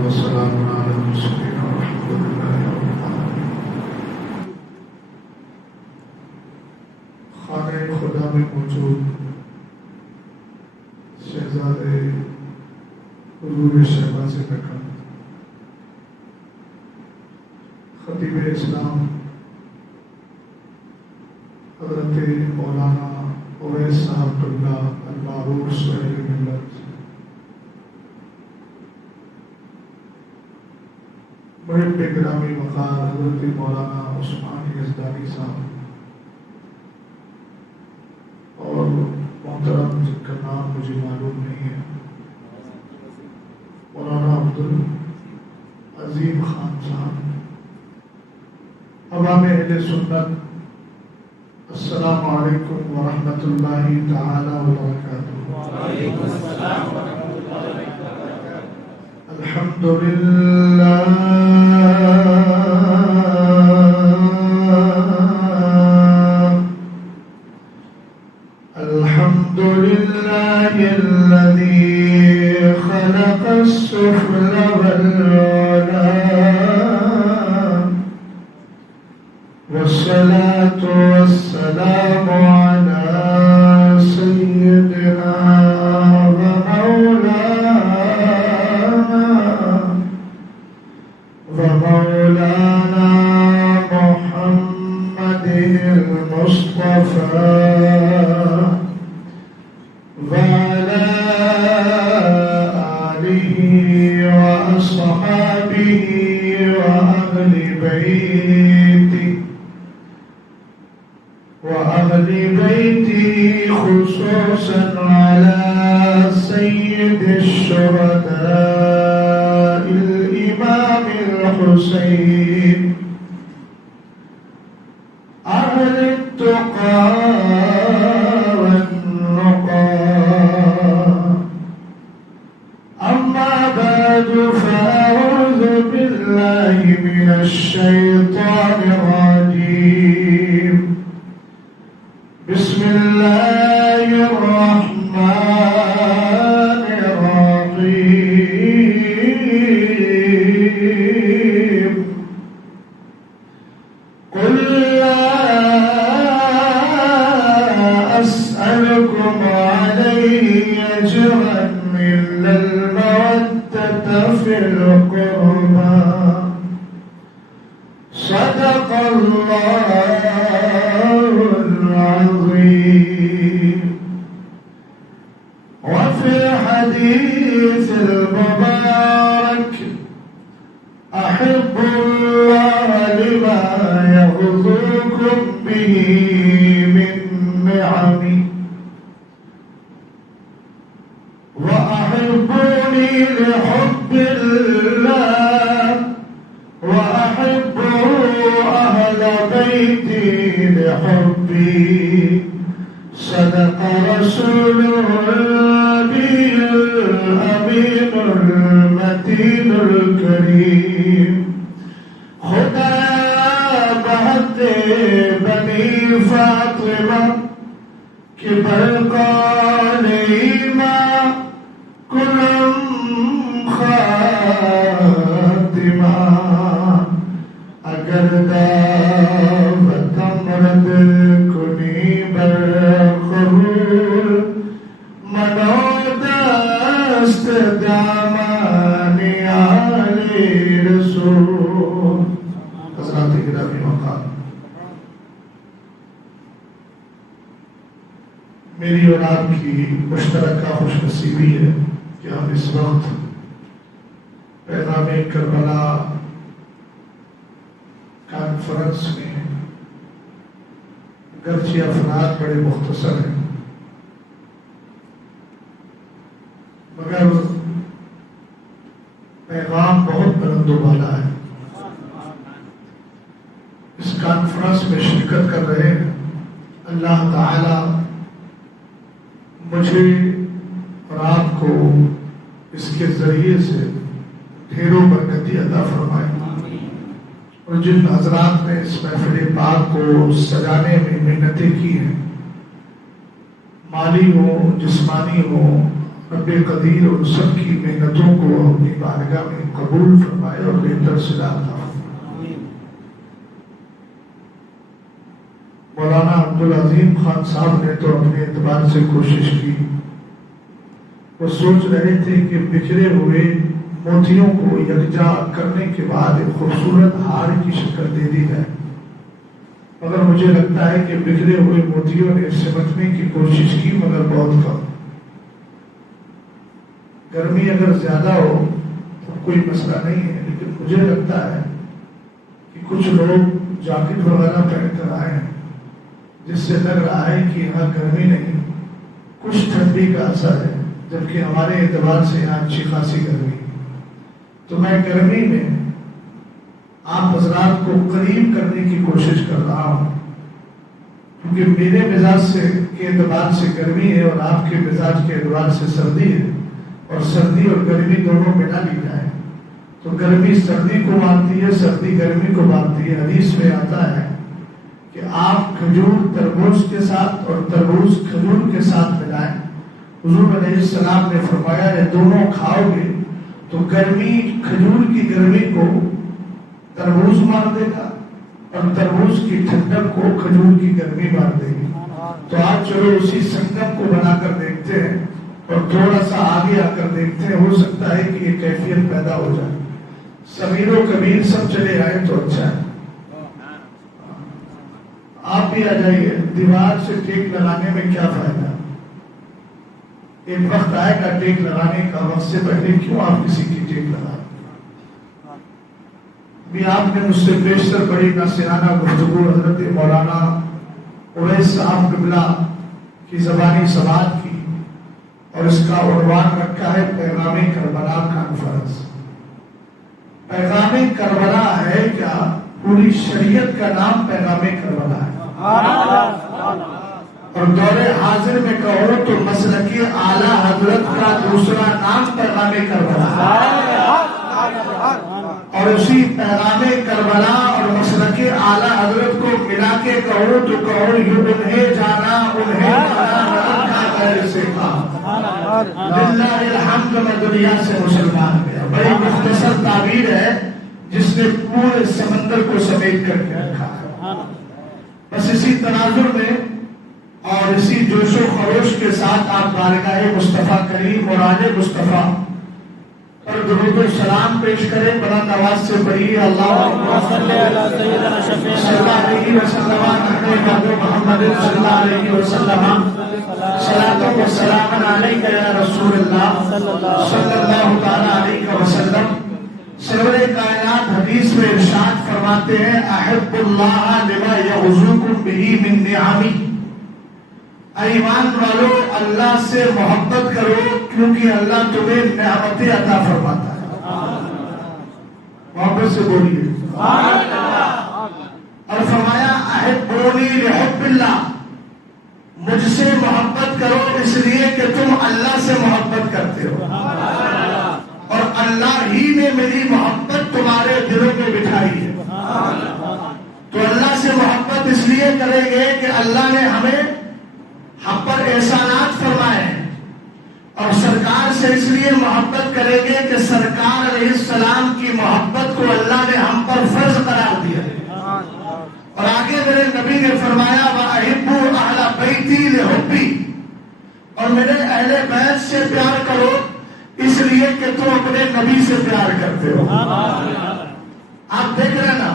والسلام على المرسلين والحمد لله رب العالمين. خانہ خدا میں موجود شہزادے حضور شہباز اکرم خطیب اسلام حضرت مولانا اویس صاحب قبلہ المعروف سہیل ملت، بڑے بے گرامی وقار حضرت مولانا عثمان یزدانی صاحب، اور محترم جن کا نام مجھے معلوم نہیں ہے، مولانا عبدالعظیم خان صاحب، عوام اہل سنت، السلام علیکم ورحمۃ اللہ تعالی وبرکاتہ. وعلیکم السلام ورحمۃ اللہ وبرکاتہ. الحمدللہ الحمدللہ الذی خلق السفل والعلا والصلاة والسلام على سيدنا ومولانا محمد المصطفى وعلى آله وأصحابه وأهل بيته خصوصا على سيد الشهداء الإمام الحسين أهل التقى والنقى. أما بعد فأعوذ بالله من الشيطان الرجيم. بسم الله الرحمن الرحيم. قل لا أسألكم عليه أجرا إلا المودة في القربى. صدق الله العظيم. وفي الحديث المبارك أحب الله لما يغذوكم به من نعمه وأحبوني لحب الله وأحبوا أهل بيتي لحبي. صدق رسول النبي الأمين المتين الكريم. خدا بہت بنی فاطمہ کہ برقان ایمان کلم خاتمہ. اگر دعوت مرد کنی برخبور منو دست دامانی آلی رسول. حضرات گرامی مقام، میری اور آپ کی مشترکہ خوش نصیبی ہے کہ ہم اس وقت پیغام کربلا کانفرنس میں، گرچہ افراد بڑے مختصر ہیں مگر پیغام بہت بلند و بالا ہے. اس کانفرنس میں شرکت کر رہے ہیں. اللہ تعالی مجھے اور آپ کو اس کے ذریعے سے ڈھیروں برکتی عطا فرمائے. اور جن حضرات نے اس محفل پاک کو سجانے میں محنتیں کی ہیں، مالی ہو، جسمانی ہو، رب قدیر اور سب کی محنتوں کو اپنی بارگاہ میں قبول فرمائے اور بہتر صدا عطا فرمائے۔ مولانا عبدالعظیم خان صاحب نے تو اپنے اعتبار سے کوشش کی، وہ سوچ رہے تھے کہ بکھرے ہوئے موتیوں کو یکجا کرنے کے بعد ایک خوبصورت ہار کی شکل دے دی جائے، مگر مجھے لگتا ہے کہ بکھرے ہوئے موتیوں نے سمٹنے کی کوشش کی مگر بہت کم۔ گرمی اگر زیادہ ہو تو کوئی مسئلہ نہیں ہے، لیکن مجھے لگتا ہے کہ کچھ لوگ جاکٹ وغیرہ پہن کر آئے ہیں جس سے لگ رہا ہے کہ یہاں گرمی نہیں کچھ ٹھنڈی کا اثر ہے، جبکہ ہمارے اعتبار سے یہاں اچھی خاصی گرمی ہے۔ تو میں گرمی میں آپ حضرات کو قریب کرنے کی کوشش کر رہا ہوں، کیونکہ میرے مزاج سے کے اعتبار سے گرمی ہے اور آپ کے مزاج کے اعتبار سے سردی ہے، اور سردی اور گرمی دونوں ملا لی جائے تو گرمی سردی کو مانتی ہے، سردی گرمی کو مانتی ہے۔ حدیث میں آتا ہے کہ آپ کھجور تربوز کے ساتھ اور تربوز کھجور کے ساتھ ملائیں۔ حضور علیہ السلام نے فرمایا یہ دونوں کھاؤ گے تو گرمی کھجور کی گرمی کو تربوز مار دے گا اور تربوز کی ٹھنڈک کو کھجور کی گرمی مار دے گی۔ تو آج چلو اسی سنگم کو بنا کر دیکھتے ہیں اور تھوڑا سا آگے آ کر دیکھتے ہیں، ہو سکتا ہے کہ یہ کیفیت پیدا ہو جائے۔ صغیر و کبیر سب چلے آئے تو اچھا ہے، آپ بھی آ جائیے۔ دیوار سے ٹیک لگانے میں کیا فائدہ؟ ایک وقت آئے گا ٹیک لگانے کا، وقت سے پہلے کیوں آپ کسی کی ٹیک لگائیں؟ بھی آپ نے مجھ سے بیشتر بڑی ناصحانہ گفتگو حضرت مولانا اویس صاحب قبلہ کی زبانی سماعت کی، اور اس کا عنوان رکھا ہے پیغام کربلا کانفرنس۔ پیغام کربلا ہے کیا؟ پوری شریعت کا نام پیغام کربلا ہے، اور دور حاضر میں کہو تو مسلک اعلیٰ حضرت کا دوسرا نام پیغام کربلا ہے، اور اسی پیغام کربلا اور مسلک اعلیٰ حضرت کو ملا کے کہو تو کہو یہ انہیں جانا غیر سے کہا۔ للہ الحمد میں دنیا سے مسلمان گیا۔ بڑی مختصر تعبیر ہے جس نے پورے سمندر کو سمیٹ کر کے رکھا ہے۔ بس اسی تناظر میں اور اسی جوش و خروش کے ساتھ آپ بارگاہ مصطفیٰ کریم اور آل مصطفیٰ پر درود و سلام پیش کریں۔ بلند آواز سے پڑھیے اللہم صلی اللہ علیہ وسلم محمد صلی اللہ علیہ وسلم صلاۃ و سلام علیک یا رسول اللہ صلی اللہ تعالی علیہ وسلم۔ سرور کائنات حدیث میں ارشاد فرماتے ہیں احب اللہ لما یعظکم بہ من نعمی، اے ایمان والو اللہ سے محبت کرو کیونکہ اللہ تمہیں نعمتیں عطا فرماتا ہے۔ محبت سے بولیے اور فرمایا احبونی لحب اللہ، مجھ سے محبت کرو اس لیے کہ تم اللہ سے محبت کرتے ہو، اور اللہ ہی نے میری محبت تمہارے دلوں میں بٹھائی ہے۔ تو اللہ سے محبت اس لیے کریں گے کہ اللہ نے ہم پر احسانات فرمائے ہیں، اور سرکار سے اس لیے محبت کریں گے کہ سرکار علیہ السلام کی محبت کو اللہ نے ہم پر فرض قرار دیا ہے۔ اور آگے میرے نبی نے فرمایا وَأَحِبُّ أَهْلَ بَيْتِي لِحُبِّي، اور میرے اہل بیت سے پیار کرو اس لیے کہ تم اپنے نبی سے پیار کرتے ہو۔ آپ دیکھ رہے نا،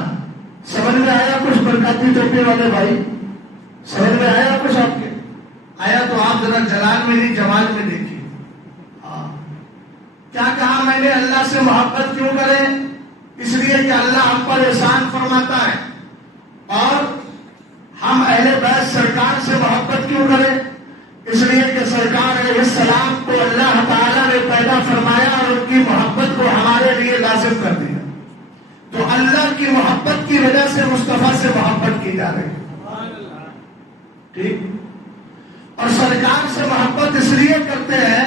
سمجھ میں آیا کچھ؟ برکاتی ٹوپی والے بھائی سمجھ میں آیا کچھ؟ آپ کے آیا تو آپ ذرا جلال میں نہیں جمال میں دیکھیے۔ کیا کہا میں نے؟ اللہ سے محبت کیوں کریں؟ اس لیے کہ اللہ ہم پر احسان فرماتا ہے۔ اور ہم اہل بیت سرکار سے محبت کیوں کریں؟ اس لیے کہ سرکار علیہ السلام کو اللہ تعالیٰ نے پیدا فرمایا اور ان کی محبت کو ہمارے لیے لازم کر دیا۔ تو اللہ کی محبت کی وجہ سے مصطفیٰ سے محبت کی جا رہی ہے، ٹھیک؟ اور سرکار سے محبت اس لیے کرتے ہیں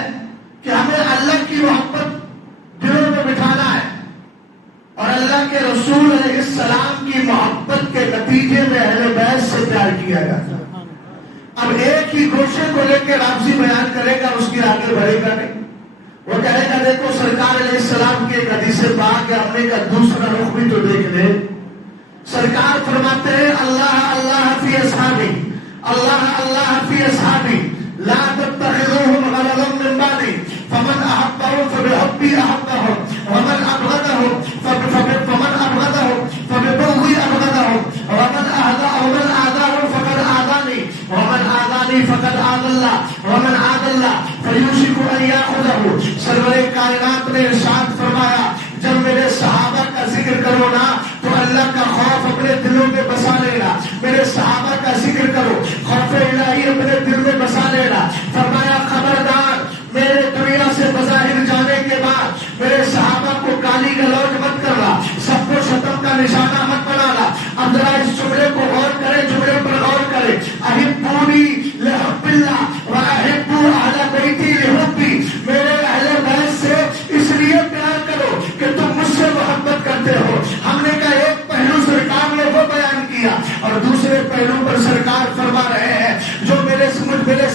کہ ہمیں اللہ کی محبت دلوں میں بٹھانا ہے، اور اللہ کے رسول علیہ السلام کی محبت کے نتیجے میں اہل بیت سے پیار کیا جاتا ہے۔ اب ایک ہی گوشے کو لے کے رابطی بیان کرے گا، اس کے آگے بڑھے گا نہیں۔ وہ کہے گا دیکھو سرکار علیہ السلام کی ایک حدیث پاک ہے، ہم نے کا دوسرا رخ بھی تو دیکھ لے. سرکار فرماتے ہیں اللہ اللہ فی اصحابی، اللہ اللہ فی اصحابی، لا تتخذوهم غرضا من بعدی، فمن احبهم فبحبی احبهم، ومن ابغضهم فمن ابغضهم فببغضی ابغضهم، ومن اعداهم فقد اعدانی، ومن اعدانی فقد عاد اللہ، ومن عاد اللہ فیوشک ان یاخذہ. سرور کائنات نے ارشاد فرمایا جب میرے صحابہ کا ذکر کرو نا تو اللہ کا خوف اپنے دلوں میں بسا لینا. میرے صحابہ کا ذکر کرو، خوف الہی اپنے دل میں بسا لینا. فرمایا خبردار میرے دنیا سے بظاہر جانے کے بعد میرے صحابہ کو گالی گلوچ مت کرنا، سب کو شتم کا نشانہ مت بنانا. اب ذرا اس جملے کو غور کرے، جملے پر غور کرے. احبونی لحب اللہ واحبوا اہل بیتی لحبی. میرے اہل بیت سے اس لیے پیار کرو کہ تم مجھ سے محبت کرتے ہو. ہم نے کہا ایک پہلو سرکار نے وہ بیان کیا اور دوسرے پہلو پر سرکار فرما رہے ہیں جو میرے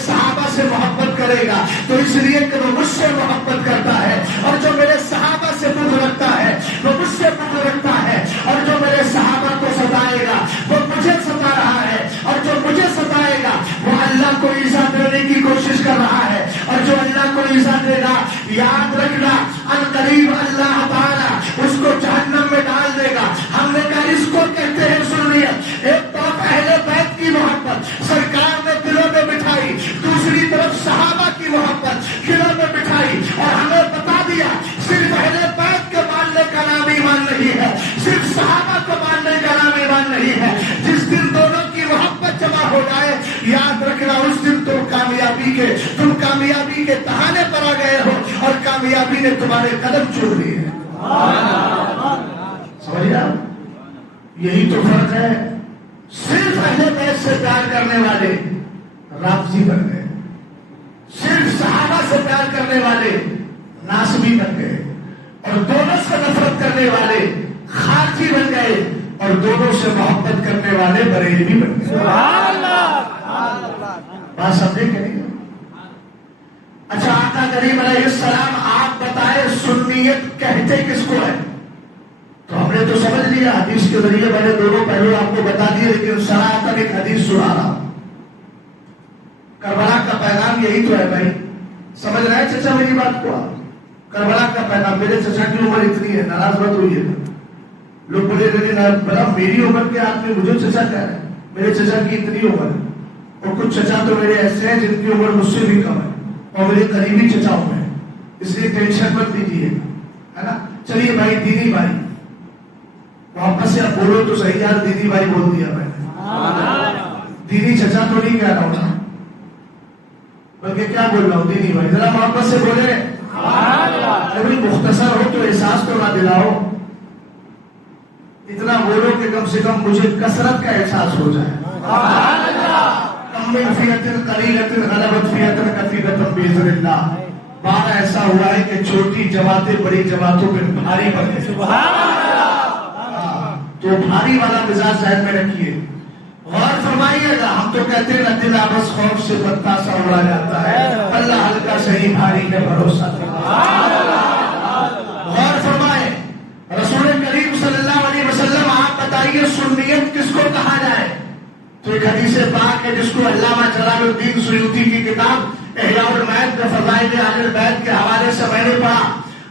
صحابہ سے محبت کرے گا تو اس لیے کہ وہ مجھ سے محبت کرتا ہے، اور جو میرے صحابہ سے بغض رکھتا ہے وہ مجھ سے بغض رکھتا ہے، اور جو میرے صحابہ کو ستائے گا وہ مجھے ستا رہا ہے، اور جو مجھے ستائے گا وہ اللہ کو ایذا دینے کی کوشش کر رہا ہے، اور جو اللہ کو ایذا دے گا یاد رکھنا ان قریب اللہ تعالیٰ اس کو جہنم میں ڈال دے گا. ہم نے کہا اس کو کہتے ہیں سنیت. ایک طرف اہل بیت کی محبت سرکار نے دلوں میں بٹھائی، دوسری طرف صحابہ کی محبت دلوں میں بٹھائی، اور ہمیں بتا دیا صرف اہل بیت کے ماننے کا نام ایمان نہیں ہے، صرف صحابہ کو ماننے کا نام ایمان نہیں ہے. جس دن دونوں کی محبت جمع ہو جائے یاد رکھنا اس دن تم کامیابی کے تہانے پر آ گئے ہو اور کامیابی نے تمہارے قدم چوم لیے. سمجھے آپ؟ یہی تو فرق ہے. صرف اہل بیت سے پیار کرنے والے رافضی بن گئے، صرف صحابہ سے پیار کرنے والے ناسبی بن گئے، اور دونوں سے نفرت کرنے والے خارجی بن گئے، اور دونوں سے محبت کرنے والے بریلوی بن گئے. بات سمجھے کہ نہیں؟ اچھا آقا کریم علیہ السلام آپ بتائے سنیت کہتے کس کو ہے؟ تو ہم نے تو سمجھ لیا حدیث کے ذریعے، میں نے دونوں پہلو آپ کو بتا دیے، لیکن صراحتاً ایک حدیث سنا رہا. کربلا کا پیغام یہی تو ہے بھائی. سمجھ رہے ہیں چچا میری بات کو؟ کربلا کا پیغام. میرے چچا کی عمر اتنی ہے، ناراض مت ہوئیے. لوگ بولے بڑا میری عمر کے آدمی مجھے چچا کہہ رہے ہیں. میرے چچا کی اتنی عمر ہے، اور کچھ چچا تو میرے ایسے ہیں جن کی عمر مجھ سے بھی کم ہے اور میرے قریبی چچا ہوں میں، اس لیے ٹینشن مت لیجیے، ہے نا. چلیے بھائی دینی بھائی واپس سے آپ بولو تو صحیح. یار دینی بھائی بول دیا میں نے، دینی چچا تو نہیں کہہ رہا ہوں، بلکہ کیا بول رہا ہوں دینی بھائی. ذرا محبت سے بولے. ابھی مختصر ہو تو احساس تو نہ دلاؤ، اتنا بولو کہ کم سے کم مجھے کثرت کا احساس ہو جائے. کم من فیۃ قلیلۃ غلبت فیۃ کثیرۃ باذن اللہ. بار ایسا ہوا ہے کہ چھوٹی جماعتیں بڑی جماعتوں پہ بھاری پڑ گئی. تو بھاری والا مزاج ذہن میں رکھیے. غور فرمائیے گا. ہم تو کہتے ہیں نہ دل آبس خوف سے پتا سا اڑا جاتا ہے، اللہ ہلکا صحیح بھاری ہے بھروسہ. غور فرمائے رسول کریم صلی اللہ علیہ وسلم آپ بتائیے سنیت کس کو کہا جائے؟ تو ایک حدیث پاک ہے جس کو علامہ جلال الدین سیوطی کی کتاب احیاء المیت کا فضائل اہل البیت کے حوالے سے میں نے پڑھا.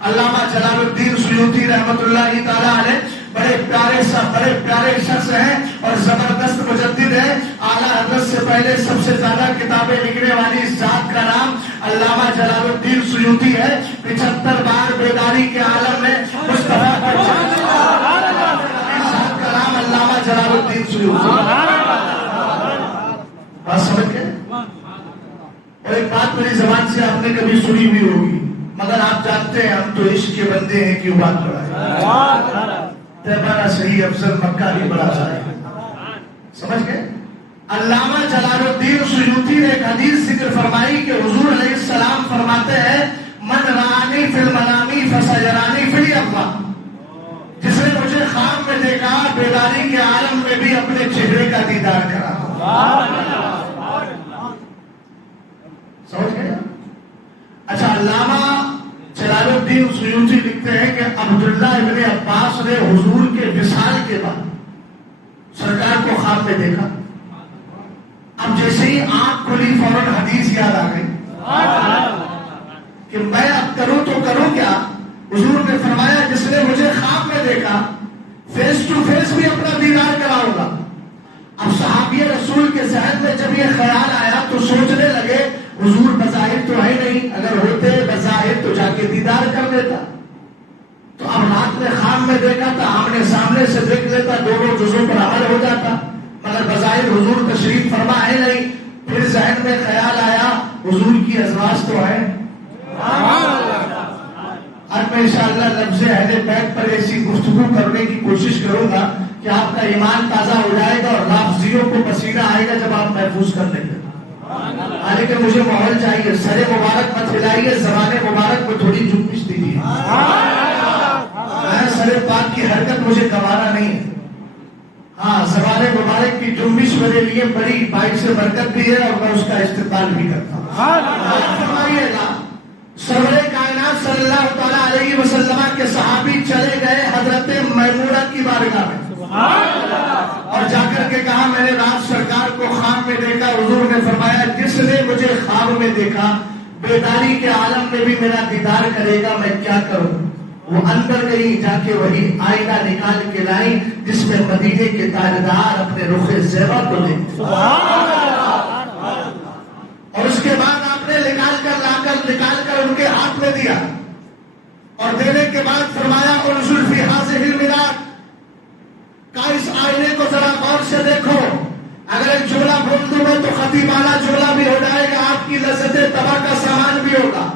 علامہ جلال الدین سیوطی رحمۃ اللہ تعالی علیہ بڑے پیارے شخص ہیں اور زبردست مجدد ہیں. اعلیٰ حضرت سے پہلے سب سے زیادہ کتابیں لکھنے والی اس ذات کا نام علامہ جلال الدین سیوطی ہے. 75 بار بیداری کے عالم میں مصطفیٰ کا نام علامہ جلال الدین سیوطی. بات سمجھ گئے؟ اور ایک بات میری زبان سے آپ نے کبھی سنی بھی ہوگی، مگر آپ جانتے ہیں ہم تو عشق کے بندے ہیں، کیوں بات بڑھائے؟ تیبارہ صحیح افضل مکہ ہی بڑا سارے. سمجھ گئے؟ علامہ جلال الدین سیوطی نے ایک حدیث ذکر فرمائی کہ حضور علیہ السلام فرماتے ہیں من رانی فی المنامی فسیرانی فی الاقوام. جس نے مجھے خواب میں دیکھا بیداری کے عالم میں بھی اپنے چہرے کا دیدار کرا. سمجھ گئے؟ اچھا علامہ عبداللہ ابن عباس نے حضور کے وصال کے بعد سرکار کو خواب میں دیکھا. اب جیسے ہی آنکھ کھلی فوراً حدیث یاد آ گئی کہ میں اب کروں تو کروں کیا. حضور نے فرمایا جس نے مجھے خواب میں دیکھا فیس ٹو فیس بھی اپنا دیدار کراؤں گا. اب صحابی رسول کے ذہن میں جب یہ خیال آیا تو سوچنے لگے حضور بظاہر تو ہے نہیں، اگر ہوتے بظاہر تو جا کے دیدار کر لیتا. تو اب رات میں خواب میں دیکھا تھا، آمنے سامنے سے دیکھ لیتا، دونوں جزوں پر عمل ہو جاتا، مگر بظاہر حضور تشریف فرما ہے نہیں. پھر ذہن میں خیال آیا حضور کی ازواج تو ہے. اب میں انشاءاللہ لفظ اہل بیت پر ایسی گفتگو کرنے کی کوشش کروں گا کہ آپ کا ایمان تازہ ہو جائے گا اور لفظیوں کو پسینہ آئے گا جب آپ محفوظ کر لیں گے. لیکن مجھے ماحول چاہیے، سر مبارک مت ہلائیے، زبان مبارک کو تھوڑی جنبش دیجیے. سر پاک کی حرکت مجھے گوارا نہیں ہے. ہاں، زبان مبارک کی جنبش میرے لیے بڑی باعث سے برکت بھی ہے اور میں اس کا استقبال بھی کرتا ہوں. فرمائیے گا سرور کائنات صلی اللہ تعالیٰ علیہ وسلم کے صحابی چلے گئے حضرت میمونہ کی بارگاہ میں اور جا کر کے کہا میں نے رات سرکار کو خواب میں دیکھا. حضور نے فرمایا جس نے مجھے خواب میں دیکھا بیداری کے عالم میں بھی میرا دیدار کرے گا، میں کیا کروں. وہ اندر گئی، جا کے وہی آئینہ نکال کے لائی جس میں مدینے کے تاجدار اپنے رخ زیبا کو دیکھتے اور اس کے بعد آپ نے نکال کر ان کے ہاتھ میں دیا اور دینے کے بعد فرمایا انظر فی ہذہ المراۃ، کا اس آئینے کو ذرا غور سے دیکھو، اگر ایک جملہ بول دوں میں تو خطیب والا جملہ بھی ہو جائے گا، آپ کی لذت تباہ کا سامان بھی ہوگا.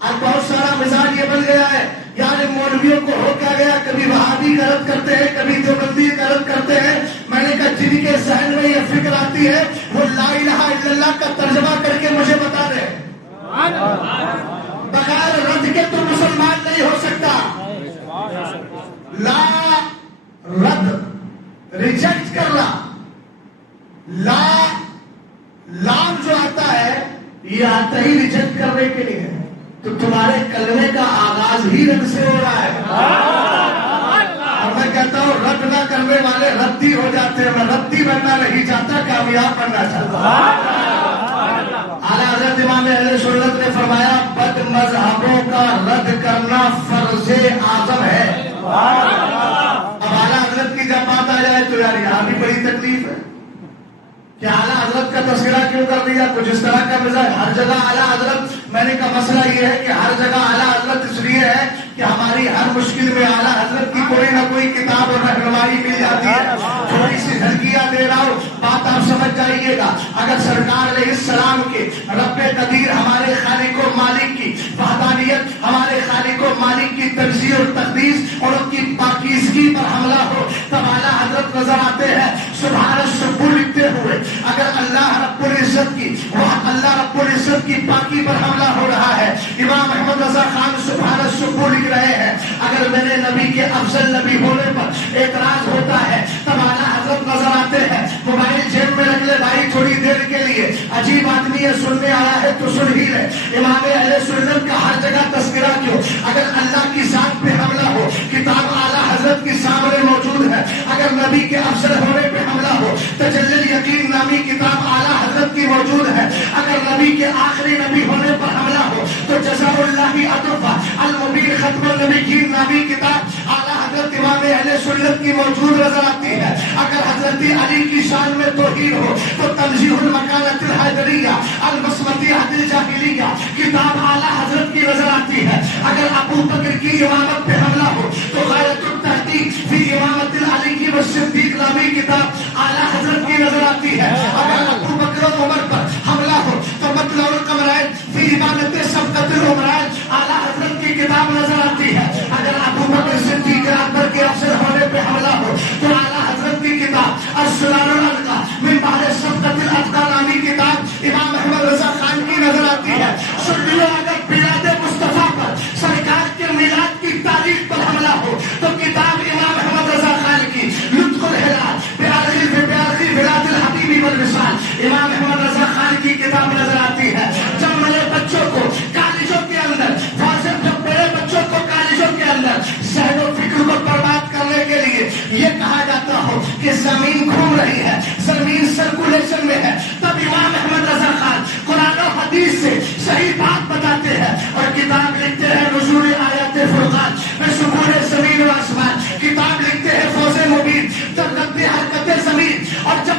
اب بہت سارا مزاج یہ بن گیا ہے یار مولویوں کو ہو کیا گیا، کبھی وہابی غلط کرتے ہیں، کبھی دیوبندی غلط کرتے ہیں. میں نے کہا جن کے ذہن میں یہ فکر آتی ہے وہ لا الہ الا اللہ کا ترجمہ کر کے مجھے بتا دے. بغیر رد کے تو مسلمان نہیں ہو سکتا. لا رد ریجیکٹ کرنا، لام جو آتا ہے یہ آتا ہی ریجیکٹ کرنے کے لیے ہے. تو تمہارے کلمے کا آغاز ہی رد سے ہو رہا ہے. اور میں کہتا ہوں رد نہ کرنے والے ردی ہو جاتے ہیں. میں ردی بننا نہیں چاہتا، کامیاب بننا چاہتا. اعلیٰ حضرت امام اہل سنت نے فرمایا بد مذہبوں کا رد کرنا فرض اعظم ہے. اب اعلیٰ حضرت کی جب بات آ جائے تو یار یہاں بھی بڑی تکلیف ہے کہ اعلیٰ حضرت کا تذکرہ کیوں کر دیا. کچھ اس طرح کا مزاج ہر جگہ اعلیٰ حضرت. میں نے کہا مسئلہ یہ ہے کہ ہر جگہ اعلیٰ حضرت اس لیے ہے کہ ہماری ہر مشکل میں اعلیٰ حضرت کی کوئی نہ کوئی کتاب اور رہنمائی مل جاتی ہے. تھوڑی سی جھلکیاں دے رہا ہوں، بات آپ سمجھ جائیے گا. اگر سرکار علیہ السلام کے رب قدیر ہمارے خالق و مالک کی وحدانیت، ہمارے خالق و مالک کی تجزیہ اور تقدیس اور ان کی پاکیزگی پر حملہ ہو تب اعلیٰ حضرت نظر آتے ہیں سبحان السبوح لکھتے ہوئے. اگر اللہ رب العزت کی پاکی پر حملہ ہو رہا ہے، امام احمد رضا خان سبحان السبوح لکھ رہے ہیں. اگر میرے نبی کے افضل نبی ہونے پر اعتراض ہوتا ہے تب اعلیٰ حضرت نظر آتے ہیں. موبائل جیب میں رکھ لے بھائی تھوڑی دیر کے لیے، عجیب آدمی ہے سننے آیا ہے تو سن ہی لے. امام اہل سنت کا ہر جگہ تذکرہ کیوں؟ اگر اللہ کی ذات پہ حملہ ہو کتاب اعلیٰ حضرت کی سامنے موجود ہے. اگر نبی کے افضل ہونے پہ حملہ ہو تجلی الیقین نامی کتاب اعلیٰ حضرت کی موجود ہے. اگر نبی کے آخری نبی ہونے پر حملہ ہو تو جزاء اللہ اطرفہ المبین ختم النبیین نامی کتاب اعلیٰ حضرت امام اہل سنت کی موجود نظر آتی ہے. اگر حضرت علی کی شان میں توہین ہو تو تنزیہ المکانۃ الحیدریہ المصمتیہ الجاہلیہ کتاب اعلیٰ حضرت کی نظر آتی ہے. اگر ابو بکر کی امامت پہ حملہ ہو تو غایۃ التحقیق فی امامت العلی والصدیق نامی کتاب اعلیٰ حضرت کی نظر آتی ہے. اگر ابو بکر و عمر پر حملہ ہو تو مطلع القمرین فی امامت سبقۃ العمران اعلیٰ حضرت کی کتاب نظر آتی ہے. اگر ابو بکر صدیق اکبر کے افضل ہونے پہ حملہ ہو تو اعلیٰ حضرت کی کتاب السنن الاتقیٰ من بعد سبقۃ الاتقیٰ نامی کتاب امام احمد رضا خان کی نظر آتی ہے. سنیو اگر میلاد مصطفیٰ پر سرکار کے میلاد کی تاریخ پر حملہ ہو تو کتاب امام احمد رضا خان کی لطف الہلال بیارغی بلاد الحبیبی والوصال امام احمد رضا خان کی کتاب نظر آتی ہے. جب میرے بچوں کو کالجوں کے اندر جب میرے بچوں کو کالجوں کے اندر یہ کہا جاتا ہو کہ زمین گھوم رہی ہے، زمین سرکولیشن میں ہے، تب امام احمد رضا خان قرآن و حدیث سے صحیح بات بتاتے ہیں اور کتاب لکھتے ہیں نزول آیات فرقان میں سکون زمین و آسمان، کتاب لکھتے ہیں فوز مبین ترقی حرکت زمین، اور جب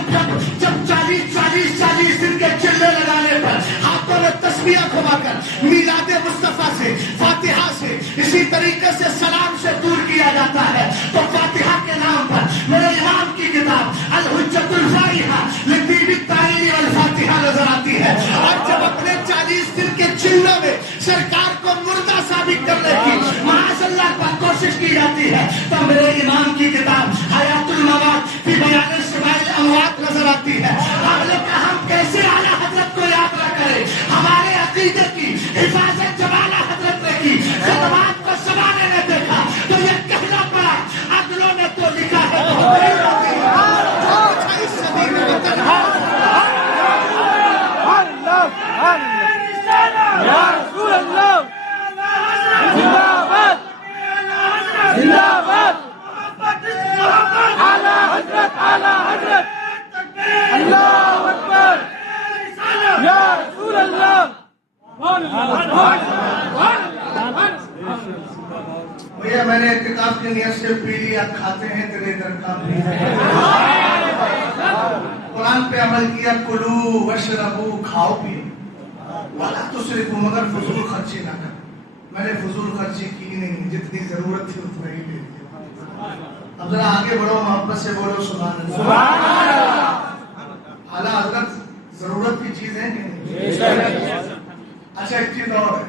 40 دن کے چلے لگانے پر ہاتھوں میں تسبیح گھما کر میلاد مصطفیٰ سے، فاتحہ سے، اسی طریقے سے سلام سے دور کیا جاتا ہے، تو فاتحہ کے نام پر میرے امام کی کتاب الحجت الفائحہ لطیب التعین والفاتحہ نظر آتی ہے، اور جب اپنے 40 دن کے چلوں میں سرکار کو مردہ ثابت کرنے کی معاذ اللہ پر کوشش کی جاتی ہے، تو میرے امام کی کتاب حیات المواد فی بیان شمائل اموات نظر آتی ہے۔ آپ نے کہا ہم کیسے اعلیٰ حضرت کو یاد نہ کریں، ہمارے عقیدے کی حفاظت جب اعلیٰ حضرت نے کی، خدمات کو زمانے نے دیکھا تو یہ کہنا پڑا، عقلوں نے تو لکھا ہے بہترین ہوتی ہے اس صدی میں وطن ہے۔ یا رسول اللہ زندہ باد، زندہ باد، اعلیٰ حضرت، اعلیٰ حضرت، اللہ اکبر، یا رسول اللہ۔ بھیا میں نے اعتکاف کی نیت سے پی لیا، کھاتے ہیں تیرے در کا بھی، قرآن پہ عمل کیا، کلو وشربو، کھاؤ پیو، والا تو صرف مگر فضول خرچی نہ کر۔ میں نے فضول خرچی کی نہیں، جتنی ضرورت تھی اتنا ہی لے لیا۔ اب ذرا آگے بڑھو، محبت سے بولو سبحان اللہ۔ اعلیٰ حضرت ضرورت کی چیز ہے کہ نہیں؟ اچھا ایک چیز اور ہے،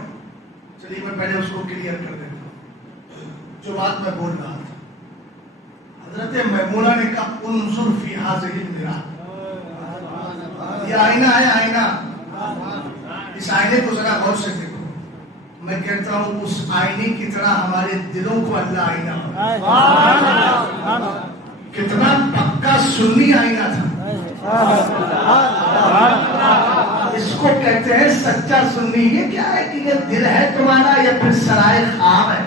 چلیے میں پہلے اس کو کلیئر کر دیتا ہوں جو بات میں بول رہا تھا۔ حضرت میمونہ نے کہا انظر فی ہذہ المراۃ، یہ آئینہ ہے، آئینہ، اس آئینے کو ذرا غور سے دیکھو۔ میں کہتا ہوں اس آئینے کی طرح ہمارے دلوں کو اللہ آئینہ بنا، کتنا پکا سنی آئینہ تھا۔ اس کو کہتے ہیں سچا سنی۔ یہ کیا ہے کہ یہ دل ہے تمہارا یا پھر سرائے خواب ہے؟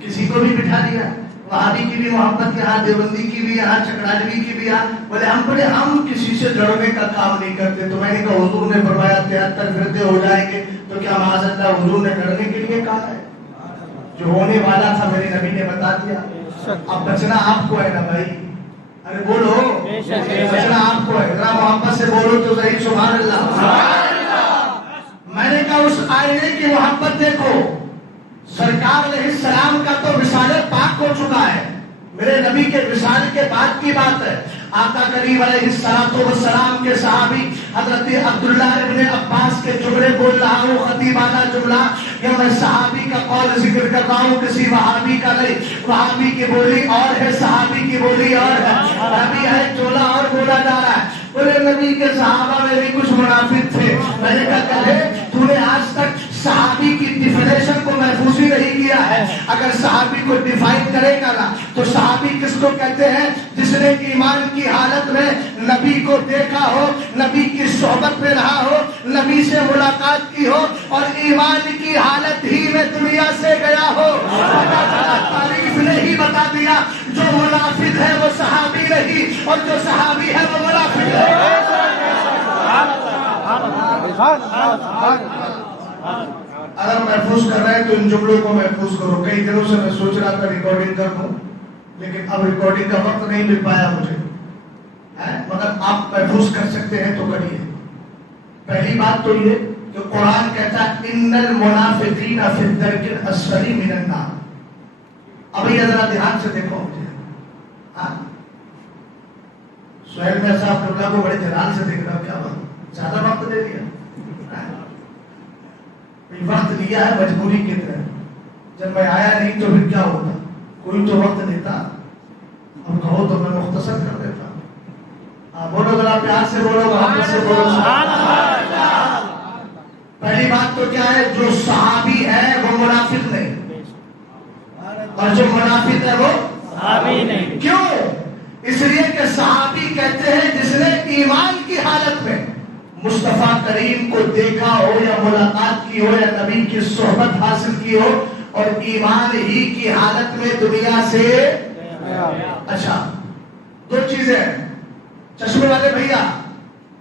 کسی کو بھی بٹھا دیا، وہابی کی بھی محبت یہاں، دیوبندی کی بھی یہاں، چکراجوی کی بھی یہاں، بولے ہم کسی سے جڑنے کا کام نہیں کرتے۔ تو میں نے کہا حضور نے فرمایا 73 فرقے ہو جائیں گے، تو کیا معاذ اللہ حضور نے کرنے کے لیے کہا ہے؟ جو ہونے والا تھا میرے نبی نے بتا دیا۔ اب بچنا آپ کو ہے نا بھائی، ارے بولو بچنا آپ کو ہے، ذرا محبت سے بولو تو صحیح سبحان اللہ۔ میں نے کہا اس آئینے کی محبت دیکھو، سرکار علیہ السلام کا تو وصال پاک ہو چکا ہے، میرے نبی کے وصال کے بعد کی بات ہے۔ آقا کریم علیہ السلام کے صحابی حضرت عبداللہ ابن عباس کے جملے بول رہا ہوں، خطیبانہ جملہ، یا میں صحابی کا قول ذکر کر رہا ہوں، کسی وہابی کا نہیں۔ وہابی کی بولی اور ہے، صحابی کی بولی اور ہے، نبی ہے چولا اور بولا جا رہا ہے۔ بولے نبی کے صحابہ میں بھی کچھ منافق تھے۔ میں نے کہا کہ تو نے آج تک صحابی کی ڈیفینیشن کو محفوظ ہی نہیں کیا ہے۔ اگر صحابی کو ڈیفائن کرے گا نا تو صحابی کس کو کہتے ہیں؟ جس نے ایمان کی حالت میں نبی کو دیکھا ہو، نبی کی صحبت میں رہا ہو، نبی سے ملاقات کی ہو اور ایمان کی حالت ہی میں دنیا سے گیا ہو۔ تعریف نے ہی بتا دیا، جو منافق ہے وہ صحابی نہیں اور جو صحابی ہے وہ منافق ہے۔ اگر محفوظ کر رہے ہیں تو ان جملوں کو محفوظ کرو۔ کئی دنوں سے میں سوچ رہا تھا ریکارڈنگ کر دوں، لیکن اب ریکارڈنگ کا وقت نہیں مل پایا مجھے، مگر آپ محفوظ کر سکتے ہیں تو کریے۔ پہلی بات تو یہ کہ قرآن کہتا ہے ان المنافقین فی الدرک الاسفل من النار۔ اب یہ ذرا دھیان سے دیکھو مجھے، سہیل میں صاحب قبلہ کو بڑے جلال سے دیکھ رہا ہوں، کیا بات زیادہ وقت دے دیا؟ وقت لیا ہے مجبوری کی طرح، جب میں آیا نہیں تو پھر کیا ہوتا؟ کوئی تو وقت دیتا، اب کہو تو میں مختصر کر دیتا۔ بولو ذرا پیار سے بولو، محبت سے بولو۔ پہلی بات تو کیا ہے؟ جو صحابی ہے وہ منافق نہیں، اور جو منافق ہے وہ صحابی نہیں۔ کیوں؟ اس لیے کہ صحابی کہتے ہیں جس نے ایمان کی حالت میں مصطفیٰ کریم کو دیکھا ہو یا ملاقات کی ہو یا نبی کی صحبت حاصل کی ہو اور ایمان ہی کی حالت میں دنیا سے اچھا دو چیزیں ہیں. چشمے والے بھیا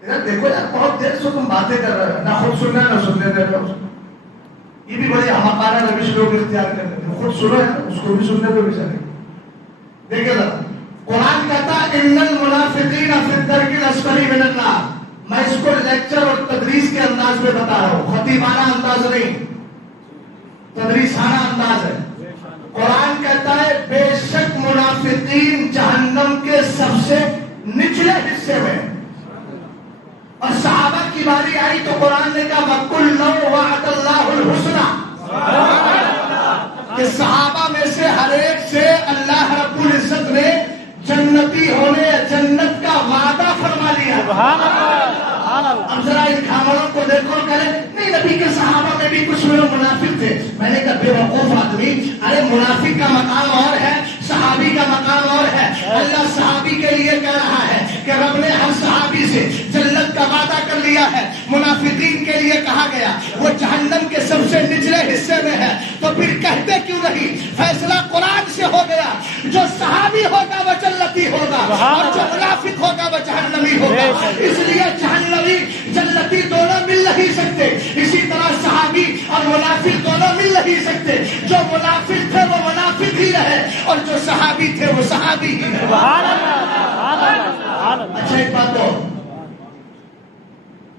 ادھر دیکھو یار، بہت دیر سے تم باتیں کر رہے ہو، نہ خود سننا نہ سننے دے رہے ہو. یہ بھی بڑی احمقانہ روش لوگ اختیار کر لیتے ہیں. خود سنو ہے اس کو بھی سننے کو بھی چاہیے. دیکھیں ذرا قرآن کہتا ہے ان المنافقین فی الدرک الاسفل من النار. میں اس کو لیکچر اور تدریس کے انداز میں بتا رہا ہوں، خطیبانہ انداز نہیں، تدریسانہ انداز ہے. قرآن کہتا ہے بے شک منافقین جہنم کے سب سے نچلے حصے میں. اور صحابہ کی باری آئی تو قرآن نے کہا وَكُلًّا وَعَدَ اللَّهُ الْحُسْنَى، کہ صحابہ میں سے ہر ایک سے اللہ رب العزت نے جنتی ہونے، جنت کا وعدہ فرما لیا. اب ذرا ان کھامڑوں کو دیکھو اور کہے نہیں نبی کے صحابہ میں بھی کچھ لوگ منافق تھے. میں نے کہا بے وقوف آدمی، ارے منافق کا مقام اور ہے، صحابی کا مقام اور ہے. اللہ صحابی کے لیے کہہ رہا ہے کہ رب نے ہر صحابی سے جنت کا وعدہ کر لیا ہے. منافقین کے لیے کہا گیا وہ جہنم کے سب سے نچلے حصے میں ہے. تو پھر کہتے کیوں نہیں؟ فیصلہ قرآن سے ہو گیا، جو صحابی ہوگا وہ جنتی ہوگا اور جو منافق ہوگا وہ جہنمی ہوگا. اس لیے جہنمی جنتی دونوں مل نہیں سکتے. اسی طرح صحابی اور منافق دونوں مل نہیں سکتے. جو منافق تھے وہ منافق ہی رہے اور جو صحابی تھے وہ صحابی ہی رہے. اچھا ایک بات تو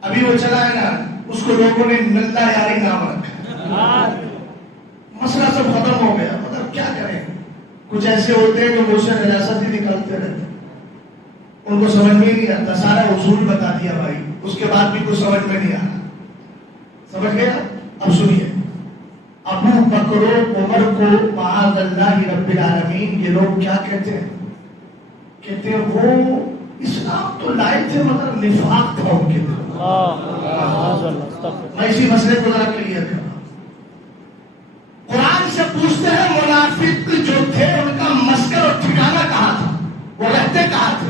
ابھی وہ چلا ہے نا، اس کو لوگوں نے نلہ یاری نام رکھا. مسئلہ سب ختم ہو گیا. مطلب کیا کریں، کچھ ایسے ہوتے ہیں جو منہ سے نجاست ہی نکالتے رہتے، ان کو سمجھ میں ہی نہیں آتا. سارا اصول بتا دیا بھائی، اس کے بعد بھی کچھ سمجھ میں نہیں آتا. سمجھ گیا؟ اب سنیے، ابو بکر و عمر کو معاذ اللہ رب العالمین یہ لوگ کیا کہتے ہیں؟ کہتے ہیں وہ اسلام تو لائے تھے مگر نفاق تھا ان کے دل. میں اسی مسئلے کو ذرا کلیئر کروں. قرآن سے پوچھتے ہیں منافق جو تھے ان کا مسکن اور ٹھکانہ کہاں تھا، وہ رہتے کہاں تھے؟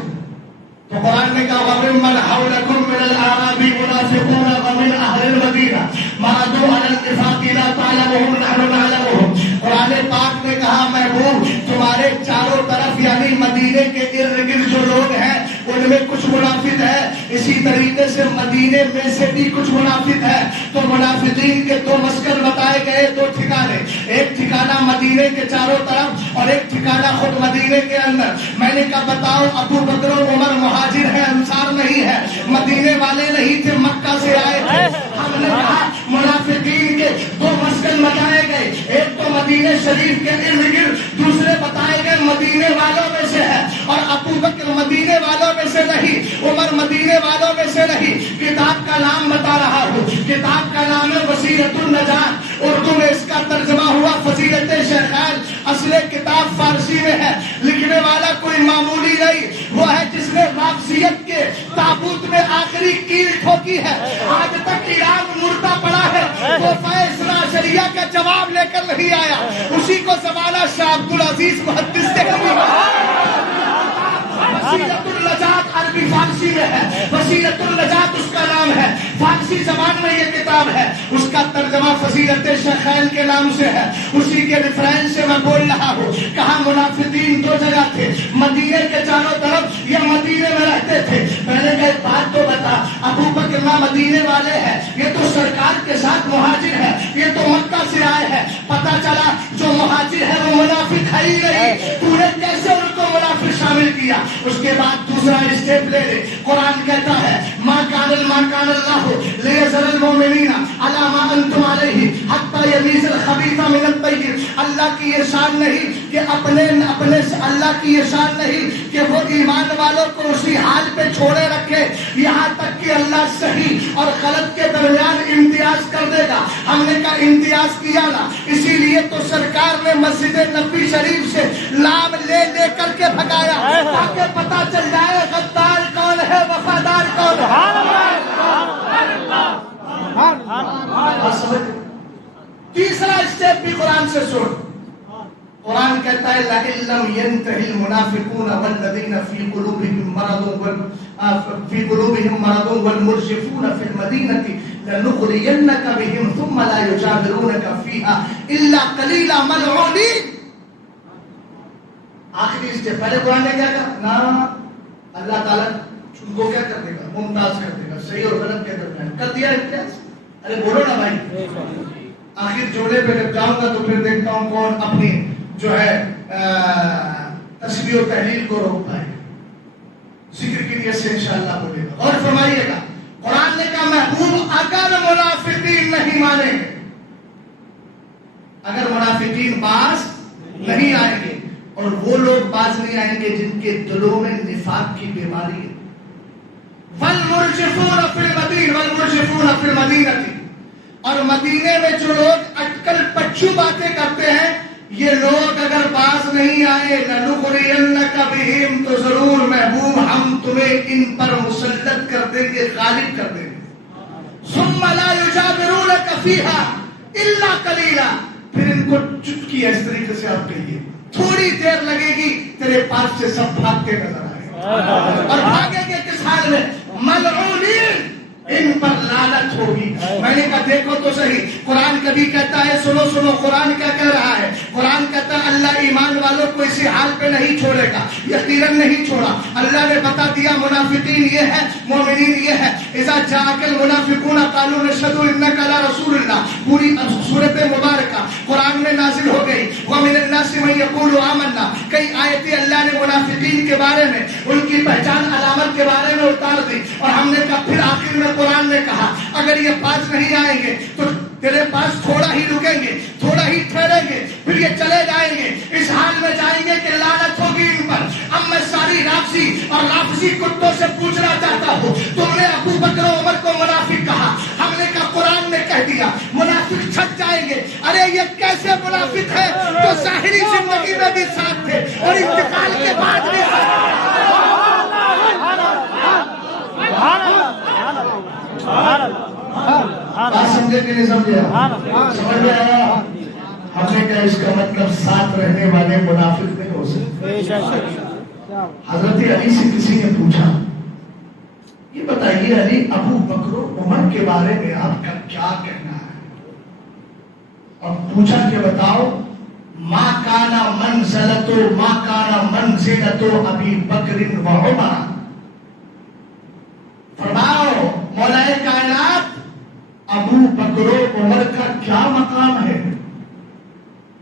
تو قرآن نے کہا وَمِمَّنْ حَوْلَكُمْ مِنَ الْأَعْرَابِ مُنَافِقُونَ وَمِنْ أَهْلِ الْمَدِينَةِ مَرَدُوا عَلَى النِّفَاقِ لَا تَعْلَمُهُمْ نَحْنُ نَعْلَمُهُمْ. قرآن پاک نے کہا محبوب تمہارے چاروں طرف یعنی مدینے کے ارد گرد جو لوگ ہیں ان میں کچھ منافق ہے، اسی طریقے سے مدینے میں سے بھی کچھ منافق ہے. تو منافقین کے دو مسکن بتائے گئے، دو ٹھکانے، ایک ٹھکانہ مدینے کے چاروں طرف اور ایک ٹھکانہ خود مدینے کے اندر. میں نے کہا بتاؤ ابو بکر و عمر مہاجر ہیں، انصار نہیں ہے، مدینے والے نہیں تھے، مکہ سے آئے تھے. ہم نے کہا منافقین کے دو مسکن بتائے گئے، ایک تو مدینے شریف کے ارد گرد، دوسرے بتائے گئے مدینے والوں میں سے ہے. اور ابو بکر مدینے والوں میں سے نہیں، عمر مدینے والوں میں سے نہیں. کتاب کا نام بتا رہا ہوں، کتاب کا نام ہے وسیلۃ النجات، اردو میں اس کا ترجمہ ہوا فضیلت شیخین. اصل کتاب فارسی میں ہے، لکھنے والا کوئی معمولی نہیں، وہ ہے جس نے واپسیت کے تابوت میں آخری کیل ٹھوکی ہے. آج تک ایران مردہ پڑا ہے، وہ فیصلہ شریعہ کا جواب لے کر نہیں آیا. اسی کو زمانہ شاہ عبدالعزیز محدث دہلوی وسیلۃ النجات عربی فارسی میں ہے، وسیلۃ النجات اس کا نام ہے، فارسی زبان میں یہ کتاب ہے. اس کا ترجمہ فضیلت شیخین کے نام سے ہے، اسی کے ریفرنس سے میں بول رہا ہوں. کہاں منافقین دو جگہ تھے، مدینے کے چاروں طرف یا مدینے میں رہتے تھے. میں نے کہا ایک بات تو بتا، ابو بکر مدینے والے ہیں، یہ تو سرکار کے ساتھ مہاجر ہے، یہ تو مکہ سے آئے ہیں. پتہ چلا جو مہاجر ہے وہ منافق ہے ہی نہیں، تو نے کیسے ان کو منافق شامل کیا؟ اس کے بعد دوسرا اسٹیپ لے لے. قرآن کہتا ہے ما کان اللہ لیذر المؤمنین علی ما انتم علیہ حتی یمیز الخبیث من الطیب. اللہ کی یہ شان نہیں کہ اپنے اللہ کی یہ شان نہیں کہ وہ ایمان والوں کو اسی حال پہ چھوڑے رکھے یہاں تک کہ اللہ صحیح اور غلط کے درمیان امتیاز کر دے گا. ہم نے کہا امتیاز کیا نا، اسی لیے تو سرکار نے مسجد نبوی شریف سے نام لے لے کر کے بھگایا تاکہ پتہ چل جائے غدار کون ہے، وفادار کون ہے. تیسرا اسٹیپ بھی قرآن سے سن. قرآن کہتا ہے لَئِن لَّمْ يَنْتَهِ الْمُنَافِقُونَ وَالَّذِينَ فِي قُلُوبِهِم مَّرَضٌ وَالْمُرْجِفُونَ فِي الْمَدِينَةِ لَنُخْرِجَنَّكَ بِهِمْ ثُمَّ لَا يُجَاوِرُونَكَ فِيهَا إِلَّا قَلِيلًا مَلْعُونِينَ. آخری اسٹیپ. پہلے قرآن نے کیا کہا؟ نہ اللہ تعالیٰ ان کو کیا کر دے گا؟ ممتاز کر دے گا صحیح اور غلط کے درمیان. کر دیا امتیاز. ارے بولو نا بھائی. آخر جوڑے پہ جب جاؤں گا تو پھر دیکھتا ہوں کون اپنی جو ہے تسبیح و تحلیل کو روک پائے گا. ذکر کی نیت سے انشاءاللہ بولے گا. اور فرمائیے گا قرآن نے کہا محبوب اگر منافقین نہیں مانیں گے، اگر منافقین باز نہیں آئیں گے، اور وہ لوگ باز نہیں آئیں گے جن کے دلوں میں نفاق کی بیماری ہے. والمرجفون فی المدین والمرجفون فی المدینہ. اور مدینے میں جو لوگ اٹکل پچو باتیں کرتے ہیں، یہ لوگ اگر باز نہیں آئے لنغرینک بہم، تو ضرور محبوب ہم تمہیں ان پر مسلط کر دیں گے، غالب کر دیں گے. ثم لا یجاورونک فیہا الا قلیلا. پھر ان کو چٹکی اس طریقے سے آپ کہیے تھوڑی دیر لگے گی تیرے پاس سے سب بھاگتے نظر آئے گے. اور بھاگیں گے کس حال میں؟ ملعونین، ان پر لعنت ہوگی. میں نے کہا دیکھو تو صحیح، قرآن کبھی کہتا ہے سنو سنو قرآن کیا کہہ رہا ہے. قرآن کہتا ہے اللہ ایمان والوں کو اسی حال پہ نہیں چھوڑے گا، یقیناً نہیں چھوڑا. اللہ نے بتا دیا منافقین یہ ہے، مومنین یہ ہے. اذا جاءک المنافقون قالوا نشهد انک لرسول اللہ. پوری سورۃ مبارکہ قرآن میں نازل ہو گئی. ومن الناس من یقول آمنا. کئی آیتیں اللہ نے منافقین کے بارے میں، ان کی پہچان علامت کے بارے میں اتار دی. اور ہم نے کہا پھر آخر میں قرآن نے کہا اگر یہ پاس نہیں آئیں گے تو تیرے پاس تھوڑا ہی رکیں گے، تھوڑا ہی ٹھہریں گے، پھر یہ چلے جائیں گے. اس حال میں جائیں گے کہ لعنت ہوگی ان پر. اب میں ساری رافضی اور رافضی کتوں سے پوچھنا چاہتا ہوں، تم نے ابو بکر و عمر کو منافق کہا، ہم نے کہا قرآن نے کہہ دیا منافق چھٹ جائیں گے. ارے یہ کیسے منافق ہے جو ظاہری زندگی میں بھی ساتھ تھے اور انتقال کے بعد بھی ساتھ. بات سمجھے کہ نہیں سمجھے؟ سمجھ میں آیا؟ ہم نے کہا اس کا مطلب ساتھ رہنے والے منافق نہیں ہو سکتے. حضرت علی سے کسی نے پوچھا یہ بتائیے علی ابو بکر و عمر کے بارے میں آپ کا کیا کہنا ہے؟ اور پوچھا کہ بتاؤ ما کانا منزلت ابی بکر و عمر. فرماؤ مولا کائنات ابو بکر و عمر کا کیا مقام ہے؟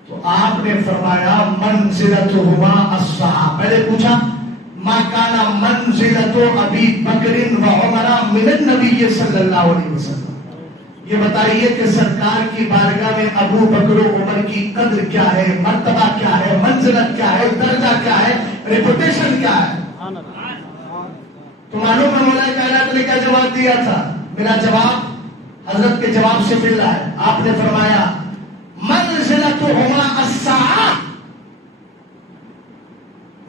تو آپ نے فرمایا منزلتہما الصحابہ. پہلے پوچھا ما کان منزلت ابی بکر و عمر من النبی صلی اللہ علیہ وسلم. یہ بتائیے کہ سرکار کی بارگاہ میں ابو بکر و عمر کی قدر کیا ہے، مرتبہ کیا ہے، منزلت کیا ہے، درجہ کیا ہے، ریپوٹیشن کیا ہے؟ تو معلوم ہے مولا کائنات نے کیا جواب دیا تھا؟ میرا جواب حضرت کے جواب سے مل رہا ہے. آپ نے فرمایا منزلتہما الساعہ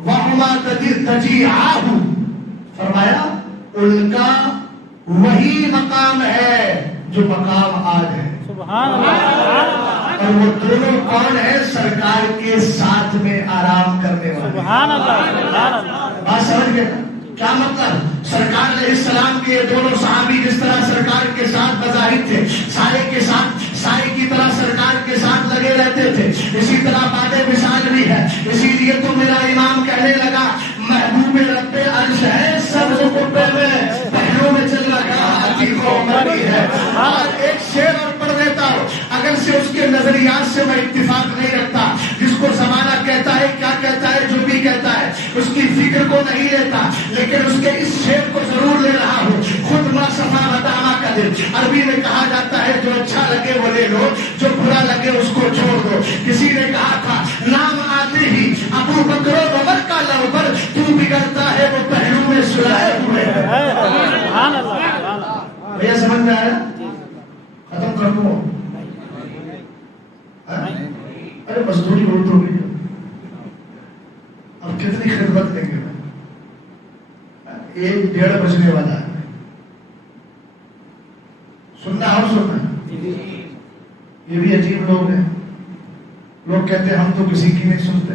وہما تجیعاہ. فرمایا ان کا وہی مقام ہے جو مقام آج ہے. سبحان اللہ. اور وہ دونوں کون ہے؟ سرکار کے ساتھ میں آرام کرنے والے. سبحان اللہ. بات سمجھ گئے؟ کیا مطلب؟ سرکار علیہ السلام کے دونوں صحابی جس طرح سرکار کے ساتھ بظاہر تھے، سارے کے ساتھ سارے کی طرح سرکار کے ساتھ لگے رہتے تھے، اسی طرح بات مثال بھی ہے. اسی لیے تو میرا امام کہنے لگا محبوب رب عرش ہے، سب قبے میں پہلو میں چل رہا ہے. اور ایک شعر اور پڑھ دیتا ہوں، اگر سے اس کے نظریات سے میں اتفاق نہیں رکھتا، جس کو زمانہ کہتا ہے کیا کہتا ہے جو بھی کہتا ہے اس کی فکر کو نہیں لیتا، لیکن اس کے اس شعر کو ضرور لے رہا ہوں. خود ما صفا وطامہ کا دل. عربی میں کہا جاتا ہے جو اچھا لگے وہ لے لو، جو برا لگے اس کو چھوڑ دو. کسی نے کہا تھا نام آتے ہی ابو بکر و عمر کا لو پر تو بگڑتا ہے وہ پہلو میں سلائے ہوئے. بھیا سمجھ میں آیا؟ ختم کر دوں. ارے مزدوری بہت ہو گئی، اب کتنی خدمت دیں گے؟ 1-1:30 بجنے والا ہے. سننا اور سننا. یہ بھی عجیب لوگ ہیں. لوگ کہتے ہیں ہم تو کسی کی نہیں سنتے،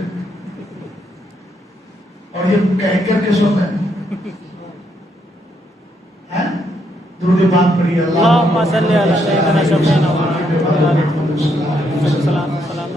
اور یہ کہہ کر کے سنتے ہیں. درود پاک پڑھیے. اللہم صلی علی سیدنا محمد.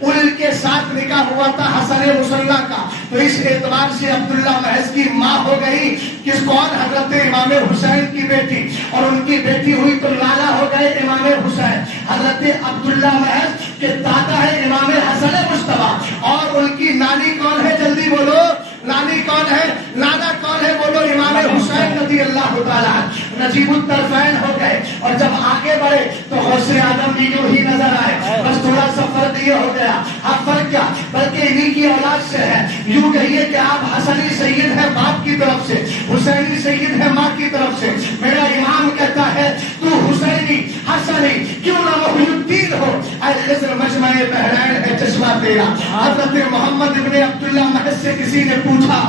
ان کے ساتھ نکاح ہوا تھا حسن مصلی کا، تو اس اعتبار سے عبداللہ محض کی ماں ہو گئی کس کون؟ حضرت امام حسین کی بیٹی، اور ان کی بیٹی ہوئی تو لالا ہو گئے امام حسین۔ حضرت عبداللہ محض کے دادا ہے امام حسن مصطفیٰ، اور ان کی نانی کون ہے؟ جلدی بولو، نانی کون ہے؟ نانا کون ہے؟ بولو، امام حسین رضی اللہ تعالیٰ نجیب الطرفین ہو گئے۔ اور جب آگے بڑھے تو غوث اعظم بھی یوں ہی نظر آئے، بس تھوڑا سا فرق یہ ہو گیا، اب فرق کیا بلکہ انہی کی اولاد سے ہے۔ یوں کہیے کہ آپ حسنی سید ہیں باپ کی طرف سے، حسینی سید ہے ماں کی طرف سے۔ میرا امام کہتا ہے تو حسینی حسنی کیوں نہ محی الدین ہو، اے خضر مجمع بحرین ہے چشمہ تیرا۔ حضرت محمد ابن عبداللہ محض سے کسی نے پوچھا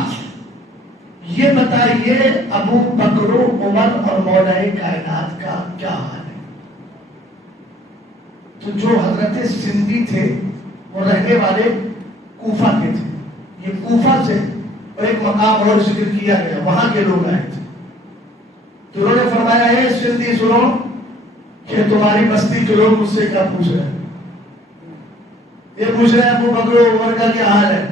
یہ بتائیے ابو بکر و عمر اور مولا کائنات کا کیا حال ہے؟ تو جو حضرت سندھی تھے وہ رہنے والے کوفہ کے تھے، یہ کوفہ سے اور ایک مقام اور ذکر کیا گیا، وہاں کے لوگ آئے تھے، تو انہوں نے فرمایا ہے سندھی سنو کہ تمہاری بستی کے لوگ مجھ سے کیا پوچھ رہے ہیں، یہ پوچھ رہے ہیں ابو بکر و عمر کا کیا حال ہے؟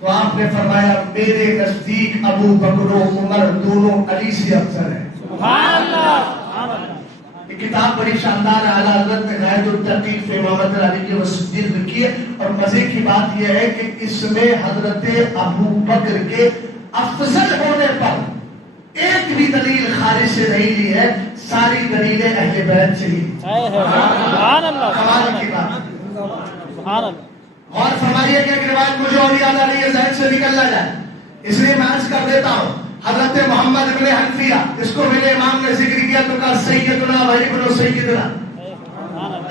تو آپ نے فرمایا میرے نزدیک ابو بکر و عمر دونوں علی سے افضل ہیں۔ سبحان اللہ۔ یہ کتاب بڑی شاندار ہے، اعلیٰ حضرت نے غایت التحقیق فی امامت علی کی وصدیق لکھی ہے، اور مزے کی بات یہ ہے کہ اس میں حضرت ابو بکر کے افضل ہونے پر ایک بھی دلیل خارج سے نہیں لی ہے، ساری دلیلیں اہل بیت سے لی۔ سبحان اللہ۔ کمال کی بات۔ سبحان اللہ۔ اور فرمائیے کہ ایک روایت مجھے اور یاد آ رہی ہے، ذہن سے نکل نہ جائے، اس لیے میں عرض کر دیتا ہوں۔ حضرت محمد ابن حنفیہ، اس کو میرے امام نے ذکر کیا تو کہا سیدنا و ابن سیدنا،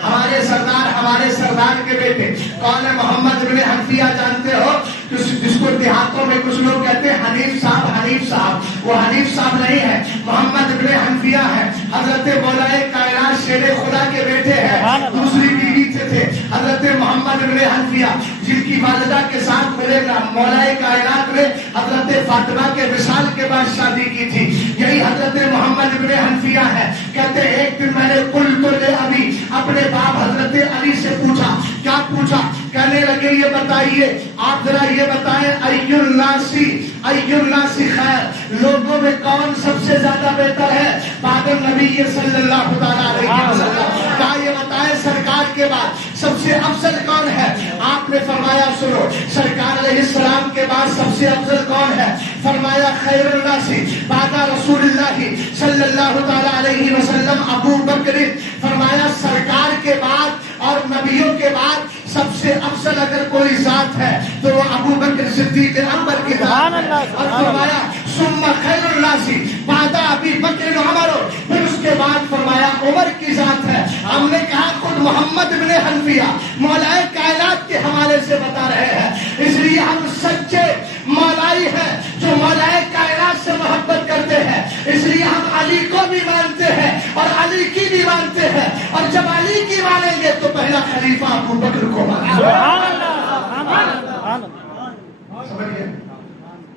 ہمارے سردار کے بیٹے کون ہے؟ محمد ابن حنفیہ جانتے ہو، جس کو دیہاتوں میں کچھ لوگ کہتے ہیں حنیف صاحب، وہ حنیف صاحب نہیں ہے، محمد ابن حنفیہ ہے، حضرت مولا کائنات شیر خدا کے بیٹے ہیں، دوسری بیوی تھے حضرت محمد ابن حنفیہ، جن کی والدہ کے ساتھ میرے مولا کائنات نے حضرت فاطمہ کے وصال کے بعد شادی کی تھی، یہی حضرت محمد ابن حنفیہ ہے۔ کہتے ایک دن میں نے قلت لأبی، اپنے باپ حضرت علی سے پوچھا، کیا پوچھا؟ کہنے لگے یہ بتائیے، آپ ذرا یہ بتائیں ای الناس خیر، لوگوں میں کون سب سے زیادہ بہتر ہے بعد النبی صلی اللہ تعالیٰ علیہ وسلم؟ کیا یہ بتائیں سرکار کے بعد سب سے افضل کون ہے؟ آپ نے فرمایا سنو، سرکار علیہ السلام کے بعد سب سے افضل کون ہے؟ فرمایا خیر الناس بعد رسول اللہ صلی اللہ تعالیٰ علیہ وسلم ابو بکر۔ فرمایا سرکار کے بعد اور نبیوں کے بعد سب سے افضل اگر کوئی ذات ہے تو وہ ابو بکر صدیق اکبر کی ذات ہے، اور فرمایا ثم خیر الناس بعد ابی بکر عمر، پھر اس کے بعد فرمایا عمر کی ذات ہے۔ ہم نے کہا خود محمد ابن حنفیہ مولا کائنات کے حوالے سے بتا رہے ہیں، اس لیے ہم سچے مولائی ہیں جو مولا کائنات سے محبت کرتے ہیں، اس لیے ہم علی کو بھی مانتے ہیں اور علی کی بھی مانتے ہیں، اور جب علی کی مانیں گے تو پہلا خلیفہ ابو بکر کو مانیں گے۔ سمجھئے؟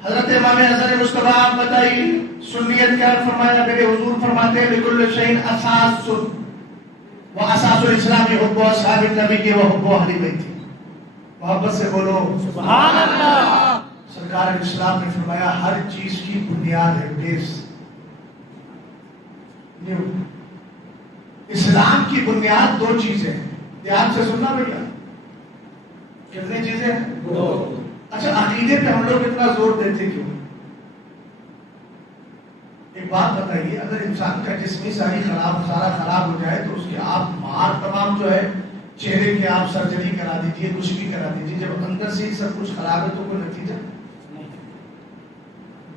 حضرت امام حسن مصطفیٰ آپ بتائیے سنیت کیا فرمایا؟ میرے حضور فرماتے ہیں لکل شیء اساس و اساس الاسلام حب اصحاب النبی و حب اہل بیت۔ محبت سے بولو سبحان اللہ۔ سرکار اسلام نے فرمایا ہر چیز کی بنیاد ہے بیس، اسلام کی بنیاد دو چیزیں ہیں، دھیان سے سننا بھیا، کتنی چیزیں ہیں؟ دو۔ اچھا عقیدے پہ ہم لوگ اتنا زور دیتے کیوں؟ ایک بات بتائیے، اگر انسان کا جسمی سارا خراب ہو جائے تو اس کے آپ باہر تمام جو ہے چہرے کے آپ سرجری کرا دیجئے، کچھ بھی کرا دیجئے، جب اندر سے ہی سب کچھ خراب ہے تو کوئی نتیجہ؟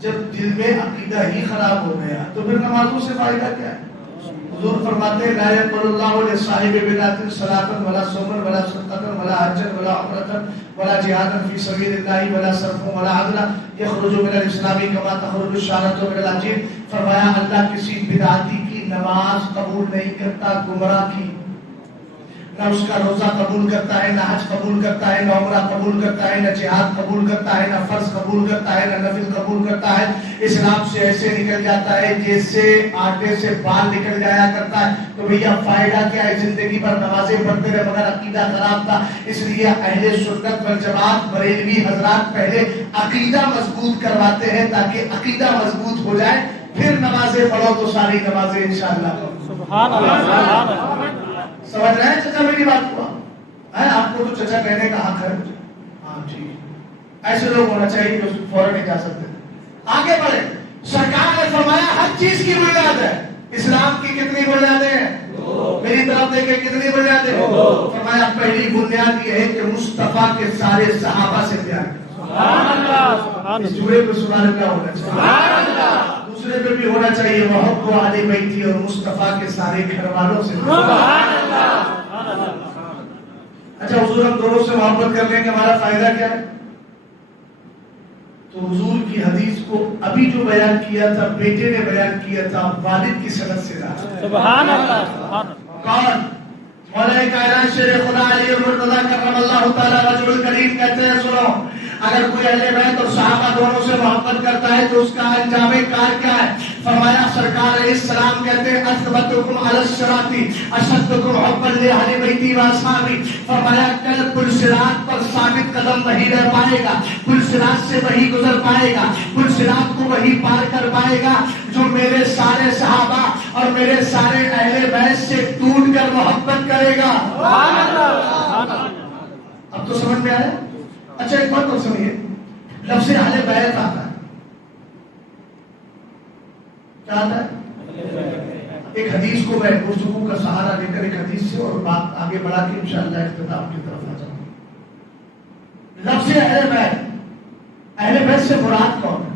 جب دل میں عقیدہ ہی خراب ہو گیا تو پھر نمازوں سے فائدہ کیا ہے؟ حضور فرماتے ہیں لا يقبل الله لصاحب بدعۃ صلاۃ ولا صوما ولا صدقۃ ولا حجۃ ولا عمرۃ ولا جہادا فی سبیل اللہ ولا صرف ولا عدل یخرج من الاسلام کما تخرج الشارۃ من العجین۔ فرمایا اللہ کسی بدعتی کی نماز قبول نہیں کرتا، گمراہ کی نہ اس کا روزہ قبول کرتا ہے، نہ حج قبول کرتا ہے، نہ عمرہ قبول کرتا ہے، نہ جہاد قبول کرتا ہے، نہ فرض قبول کرتا ہے، نہ نفل قبول کرتا ہے، اسلام سے ایسے نکل جاتا ہے جیسے آٹے سے بال نکل جایا کرتا ہے۔ تو بھیا فائدہ کیا ہے؟ زندگی پر نمازیں پڑھتے رہے مگر عقیدہ خراب تھا۔ اس لیے اہل سنت والجماعت بریلوی حضرات پہلے عقیدہ مضبوط کرواتے ہیں تاکہ عقیدہ مضبوط ہو جائے، پھر نمازیں پڑھو تو ساری نمازیں انشاءاللہ پڑھو۔ سبحان اللہ، سبحان اللہ۔ سمجھ رہے ہیں چچا میری بات کو؟ آپ کو تو چچا کہنے کا حق ہے۔ ہاں ٹھیک، ایسے لوگ ہونا چاہیے جو فوراً اجازت دیں۔ آگے بڑھے، سرکار نے فرمایا ہر چیز کی بنیاد ہے۔ اسلام کی کتنی بنیادیں ہیں؟ میری طرف دیکھیں کتنی بنیادیں ہیں؟ فرمایا پہلی بنیاد یہ ہے کہ مصطفیٰ کے سارے صحابہ سے پیار کرو۔ سبحان اللہ، سبحان اللہ۔ اس جملے پہ سبحان اللہ ہونا چاہیے۔ سبحان اللہ۔ دوسرے پہ بھی ہونا چاہیے محب و آل بیتی اور مصطفیٰ کے سارے گھر والوں سے۔ سبحان اللہ۔ اچھا حضور ہم دونوں سے محبت کر لیں گے، ہمارا فائدہ کیا ہے؟ تو حضور کی حدیث کو ابھی جو بیان کیا تھا بیٹے نے بیان کیا تھا والد کی سند سے رہا۔ سبحان اللہ، سبحان اللہ۔ کون؟ مولا کائنات شیر خدا علی مرتضیٰ کرم اللہ تعالی وجہ الکریم کہتے ہیں سنو، اگر کوئی اہل بیت اور صحابہ دونوں سے محبت کرتا ہے تو اس کا انجام کار کیا ہے؟ فرمایا سرکار علیہ السلام کہتے ہیں اثبتکم علی الصراط اشدکم حبا لاہل بیتی و اصحابی۔ فرمایا کل پل صراط پر ثابت قدم وہی رہ پائے گا، پل صراط سے وہی گزر پائے گا، پل صراط کو وہی پار کر پائے گا جو میرے سارے صحابہ اور میرے سارے اہل بیت سے ٹوٹ کر محبت کرے گا۔ سبحان اللہ، سبحان اللہ۔ اب تو سمجھ میں آیا؟ اچھا ایک بات اور سنیے، لفظ اہل بیت آتا ہے، کیا آتا ہے؟ ایک حدیث کو میں گفتگو کا سہارا لے کر ایک حدیث سے اور بات آگے بڑھا کے انشاءاللہ اختتام کی طرف آ جاؤں۔ لفظ اہل بیت، اہل بیت سے مراد کون ہے؟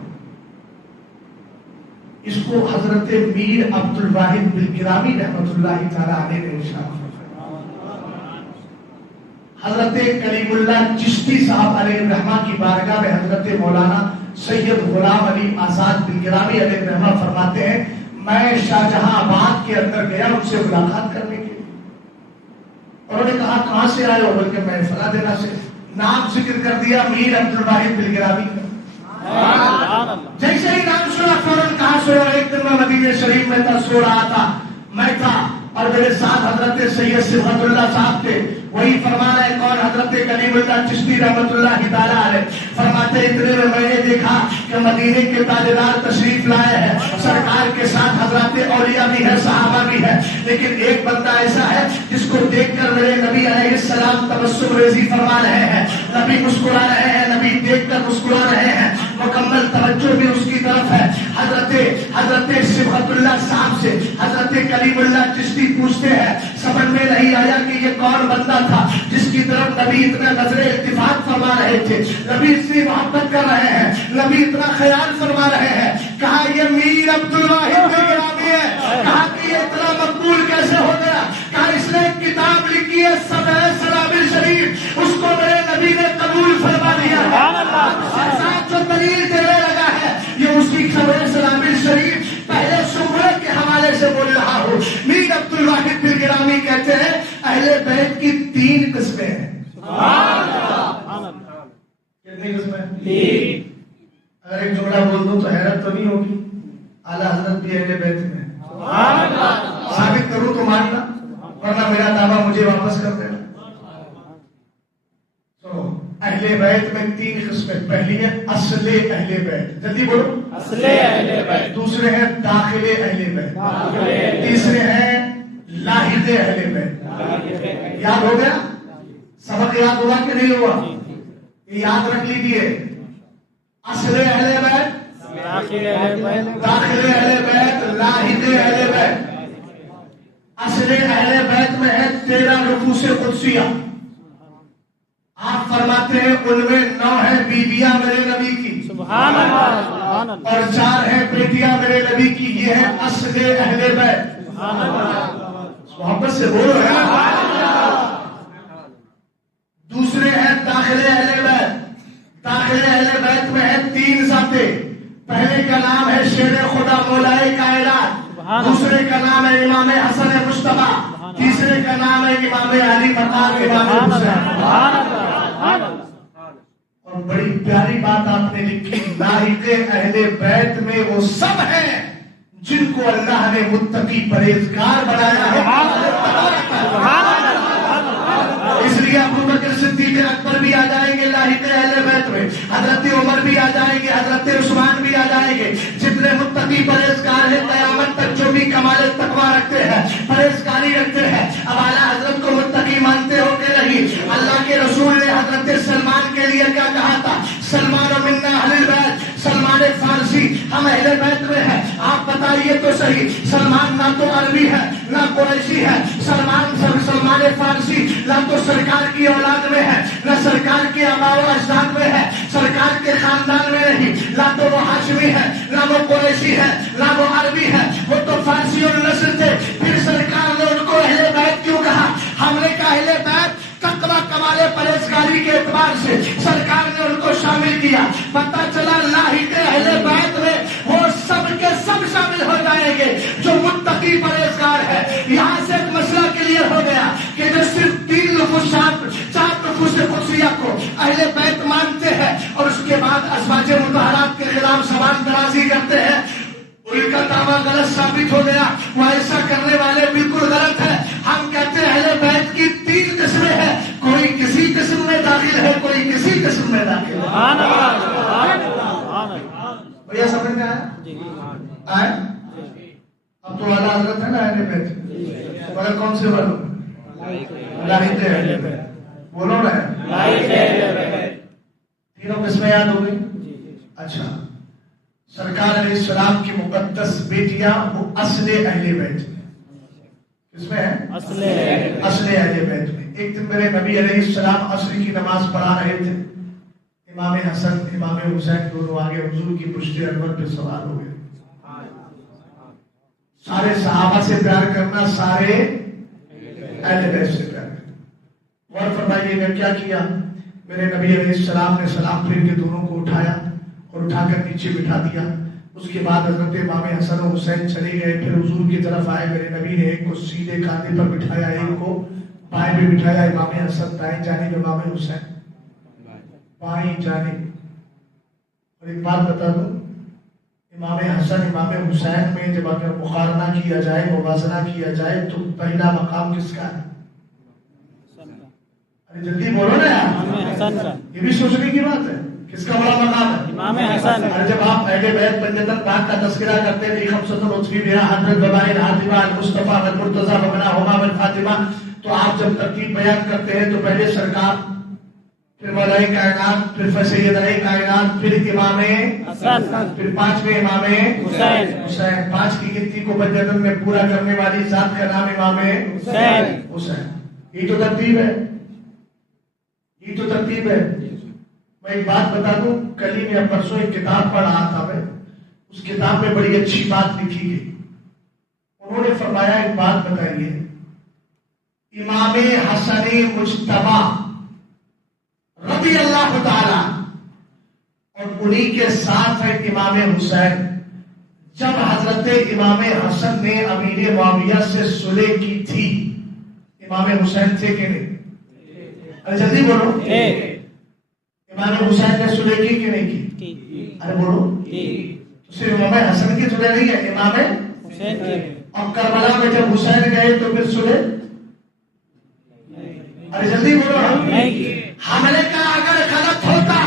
اس کو حضرت میر عبد الواحد بالکرامی رحمۃ اللہ تعالی علیہ نے ارشاد حضرت کلیم اللہ چشتی صاحب علیہ الرحمہ کی بارگاہ میں حضرت مولانا سید غلام علی آزاد بالکرامی علیہ الرحمہ فرماتے ہیں میں شاہجہاں آباد کے اندر گیا ان سے ملاقات کرنے کے لیے، انہوں نے کہا کہاں سے آئے ہو؟ بلکہ میں فلاں دینا سے، نام ذکر کر دیا میر عبد الواحد بالکرامی کا۔ جیسے ہی نام سنا فوراً کہا سنا، ایک دن میں مدینہ شریف میں تھا، سو رہا تھا، میں تھا اور میرے ساتھ حضرت سید صفت اللہ صاحب تھے، وہی فرما رہے کون؟ حضرت کلیم اللہ چشتی رحمۃ اللہ تعالی علیہ۔ فرماتے اتنے میں میں نے دیکھا کہ مدینے کے تاجدار تشریف لائے ہیں، سرکار کے ساتھ حضرات اولیاء بھی ہے، صحابہ بھی ہے، لیکن ایک بندہ ایسا ہے جس کو دیکھ کر میرے نبی علیہ السلام تبسم ریزی فرما رہے ہیں، نبی مسکرا رہے ہیں، نبی دیکھ کر مسکرا رہے ہیں، مکمل توجہ بھی اس کی طرف ہے۔ حضرت صفت اللہ صاحب سے حضرت کلیم اللہ چشتی پوچھتے ہیں سمجھ میں نہیں آیا کہ یہ کون بندہ تھا جس کی طرف نبی اتنا نظر التفات فرما رہے تھے، نبی اس سے محبت کر رہے ہیں، نبی اتنا خیال فرما رہے ہیں۔ کہا یہ میر عبد الواحد بالکرامی ہے۔ کہا کہ یہ اتنا مقبول کیسے ہو گیا؟ کہا اس نے ایک کتاب لکھی ہے سبع سلابل شریف، اس کو میرے نبی نے قبول فرما لیا ہے۔ ساتھ جو دلیل دینے لگا ہے یہ اسی سبع سلابل شریف پہلے سورہ کے حوالے سے بول رہا ہوں۔ میر عبد الواحد بالکرامی کہتے ہیں اہل بیت کی 3 قسمیں ہیں۔ کتنی قسمیں؟ 3۔ اگر ایک جملہ بول دوں تو حیرت تو نہیں ہوگی، اعلیٰ حضرت بھی اہل بیت میں ثابت کروں تو ماننا، ورنہ میرا دعویٰ مجھے واپس کر دینا۔ تو اہل بیت میں 3 قسمیں، پہلی ہے اصل اہل بیت، جلدی بولو، اصل اہل بیت، دوسرے ہیں داخل اہل بیت، تیسرے ہیں لاحق اہل بیت۔ یاد ہو گیا؟ سبق یاد ہوا کہ نہیں ہوا؟ یہ یاد رکھ لیجیے، اصل اہل بیت، داخل اہل بیت، داخل اہل بیت، لاحق اہل بیت۔ اصل اہل بیت میں ہے 13 نفوس قدسیہ، آپ فرماتے ہیں ان میں 9 ہیں بیویاں میرے نبی کی، سبحان اللہ، سبحان اللہ، اور 4 ہیں بیٹیاں میرے نبی کی، یہ ہے اصل اہل بیت۔ سبحان اللہ، محبت سے بولو ہے نا۔ دوسرے ہیں داخل اہل بیت، داخل اہل بیت میں ہے 3 ذاتیں، پہلے کا نام ہے شیر خدا مولائے کائنات، دوسرے کا نام ہے امام حسن مصطفیٰ، تیسرے کا نام ہے امام علی مقام امام حسین. اور بڑی پیاری بات آپ نے لکھی، لاحق اہل بیت میں وہ سب ہیں جن کو اللہ نے متقی پرہیزگار بنایا ہے. اس لیے ابو بکر صدیق اکبر بھی آ جائیں گے لاحق اہل بیت میں، حضرت عمر بھی آ جائیں گے، حضرت عثمان بھی آ جائیں گے. جتنے متقی پرہیزگار ہیں قیامت تک جو بھی کمال تقویٰ رکھتے ہیں، پرہیزگاری رکھتے ہیں، اب اعلیٰ حضرت کو متقی مانتے ہو کہ نہیں؟ اللہ کے رسول نے حضرت سلمان کے لیے کیا کہا تھا؟ سلمان منا اہل البیت، سلمان فارسی ہم اہل بیت میں ہیں. آپ بتائیے تو صحیح، سلمان نہ تو عربی ہے نہ قریشی ہے، سلمان فارسی نہ تو سرکار کی اولاد میں ہے نہ سرکار کے آباء و اجداد میں ہے، سرکار کے خاندان میں نہیں. نہ تو وہ ہاشمی ہے نہ وہ قریشی ہے نہ وہ عربی ہے، وہ تو فارسی اور نسل تھے. پھر سرکار نے ان کو اہل بیت کیوں کہا؟ ہم نے کہا اہل بیت تقویٰ کمال پرہیزگاری کے اعتبار سے سرکار نے ان کو شامل کیا. پتہ چلا لاحق اہل بیت میں وہ سب کے سب شامل ہو جائیں گے جو متقی پرہیزگار ہے. یہاں سے ایک مسئلہ کلیئر ہو گیا کہ جو صرف 3 نفوس 4 نفوس قدسیہ کو اہل بیت مانتے ہیں اور اس کے بعد ازواج مطہرات کے خلاف زبان درازی کرتے ہیں، ان کا دعویٰ غلط ثابت ہو گیا. وہ ایسا کرنے والے بالکل غلط ہے. ہم کہتے ہیں اہل بیت کی 3 قسمیں ہیں، کوئی کسی قسم میں داخل ہے، کوئی کسی قسم میں داخل ہے. بھیا سمجھ میں آیا؟ اب تو والا حضرت ہے نا اہل بیت، مگر کون سے بولو؟ لاحق اہل بیت بولو نا. تینوں قسمیں یاد ہو گئی. اچھا، سرکار علیہ السلام کی مقدس بیٹیاں وہ اصل اہل بیت میں. کس میں ہے؟ اصل اہل بیت میں. ایک دن میرے نبی علیہ السلام عصر کی نماز پڑھا رہے تھے. امام حسن امام حسین دونوں آگے حضور کی پشت انور پہ سوار ہو گئے. سارے صحابہ سے پیار کرنا، سارے اہل بیت سے پیار کرنا. غور فرمائیے گا کیا کیا. میرے نبی علیہ السلام نے سلام پھیر کے دونوں کو اٹھایا اور اٹھا کر نیچے بٹھا دیا. اس کے بعد حضرت امام حسن و حسین چلے گئے. پھر حضور کی طرف آئے. میرے نبی نے ایک کو سیدھے کاندھے پر بٹھایا، ایک کو بائیں پہ بٹھایا. امام حسن دائیں جانب، امام حسین بائیں جانب. اور ایک بات بتا دوں، امام حسن امام حسین میں جب اگر مقارنہ کیا جائے، موازنہ کیا جائے تو پہلا مقام کس کا ہے؟ ارے جلدی بولو نا یار، یہ بھی سوچنے کی بات ہے. کس کا بڑا مقام ہے؟ امام حسن. اور جب آپ اہل بیت بنجتن پاک کا تذکرہ کرتے ہیں، خمسۃ العطفی بها حضرت ببائن حاتمہ المصطفیٰ والمرتضیٰ ومنہ ہما والفاطمہ، تو آپ جب ترتیب بیان کرتے ہیں تو پہلے سرکار، پھر مولا کائنات، پھر سیدنا کائنات، پھر امام حسن، پھر 5ویں امام حسین. 5 کی گنتی کو بنجتن میں پورا کرنے والی ذات کا نام امام حسین. یہ تو ترتیب ہے، یہ تو ترتیب ہے. میں ایک بات بتا دوں، کل ہی میں پرسوں ایک کتاب پڑھ رہا تھا. میں اس کتاب میں بڑی اچھی بات لکھی گئی. انہوں نے فرمایا ایک بات بتائیے، امام حسن مجتبی رضی اللہ تعالی اور انہی کے ساتھ ہے امام حسین. جب حضرت امام حسن نے امیر معاویہ سے صلح کی تھی، امام حسین تھے کہ نہیں؟ ارے جلدی بولو. امام حسین نے صلح کی کہ نہیں کی؟ ارے بولو. صرف امام حسن کی صلح نہیں ہے، امام حسین کی. اور کربلا میں جب حسین گئے تو پھر صلح؟ ارے جلدی بولو. حملے کا اگر غلط ہوتا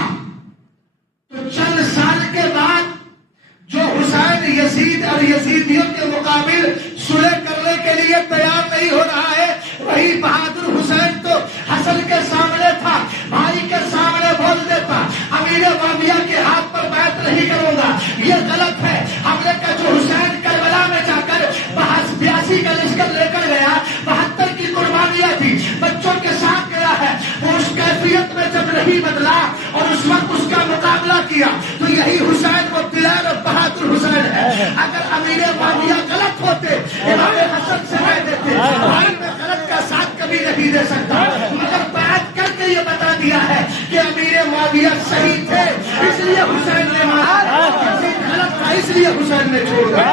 تو چند سال کے بعد جو حسین یزید اور یزیدیوں کے مقابل صلح کرنے کے لیے تیار نہیں ہو رہا ہے، وہی بہادر حسین تو حسن کے سامنے تھا، بھائی کے سامنے بول دیتا امیر معاویہ کے ہاتھ پر بیعت نہیں کروں گا. یہ غلط ہے. حملے کا جو حسین کربلا میں جا کر 82 کا لشکر لے کر گیا، 72 کی قربانیاں تھی، بچوں کے ساتھ گیا ہے، وہ اس کیفیت میں جب نہیں بدلا اور اس وقت اس کا مقابلہ کیا تو یہی حسین وہ دلیر اور بہادر حسین ہے. اگر امیر معاویہ غلط ہوتے، امام حسن سے رہ دیتے، بھائی میں غلط کا ساتھ کبھی نہیں دے سکتا، مگر بیعت کر کے یہ بتا دیا ہے کہ امیر معاویہ صحیح تھے اس لیے حسین نے مارا، غلط تھا اس لیے حسین نے چھوڑ دیا.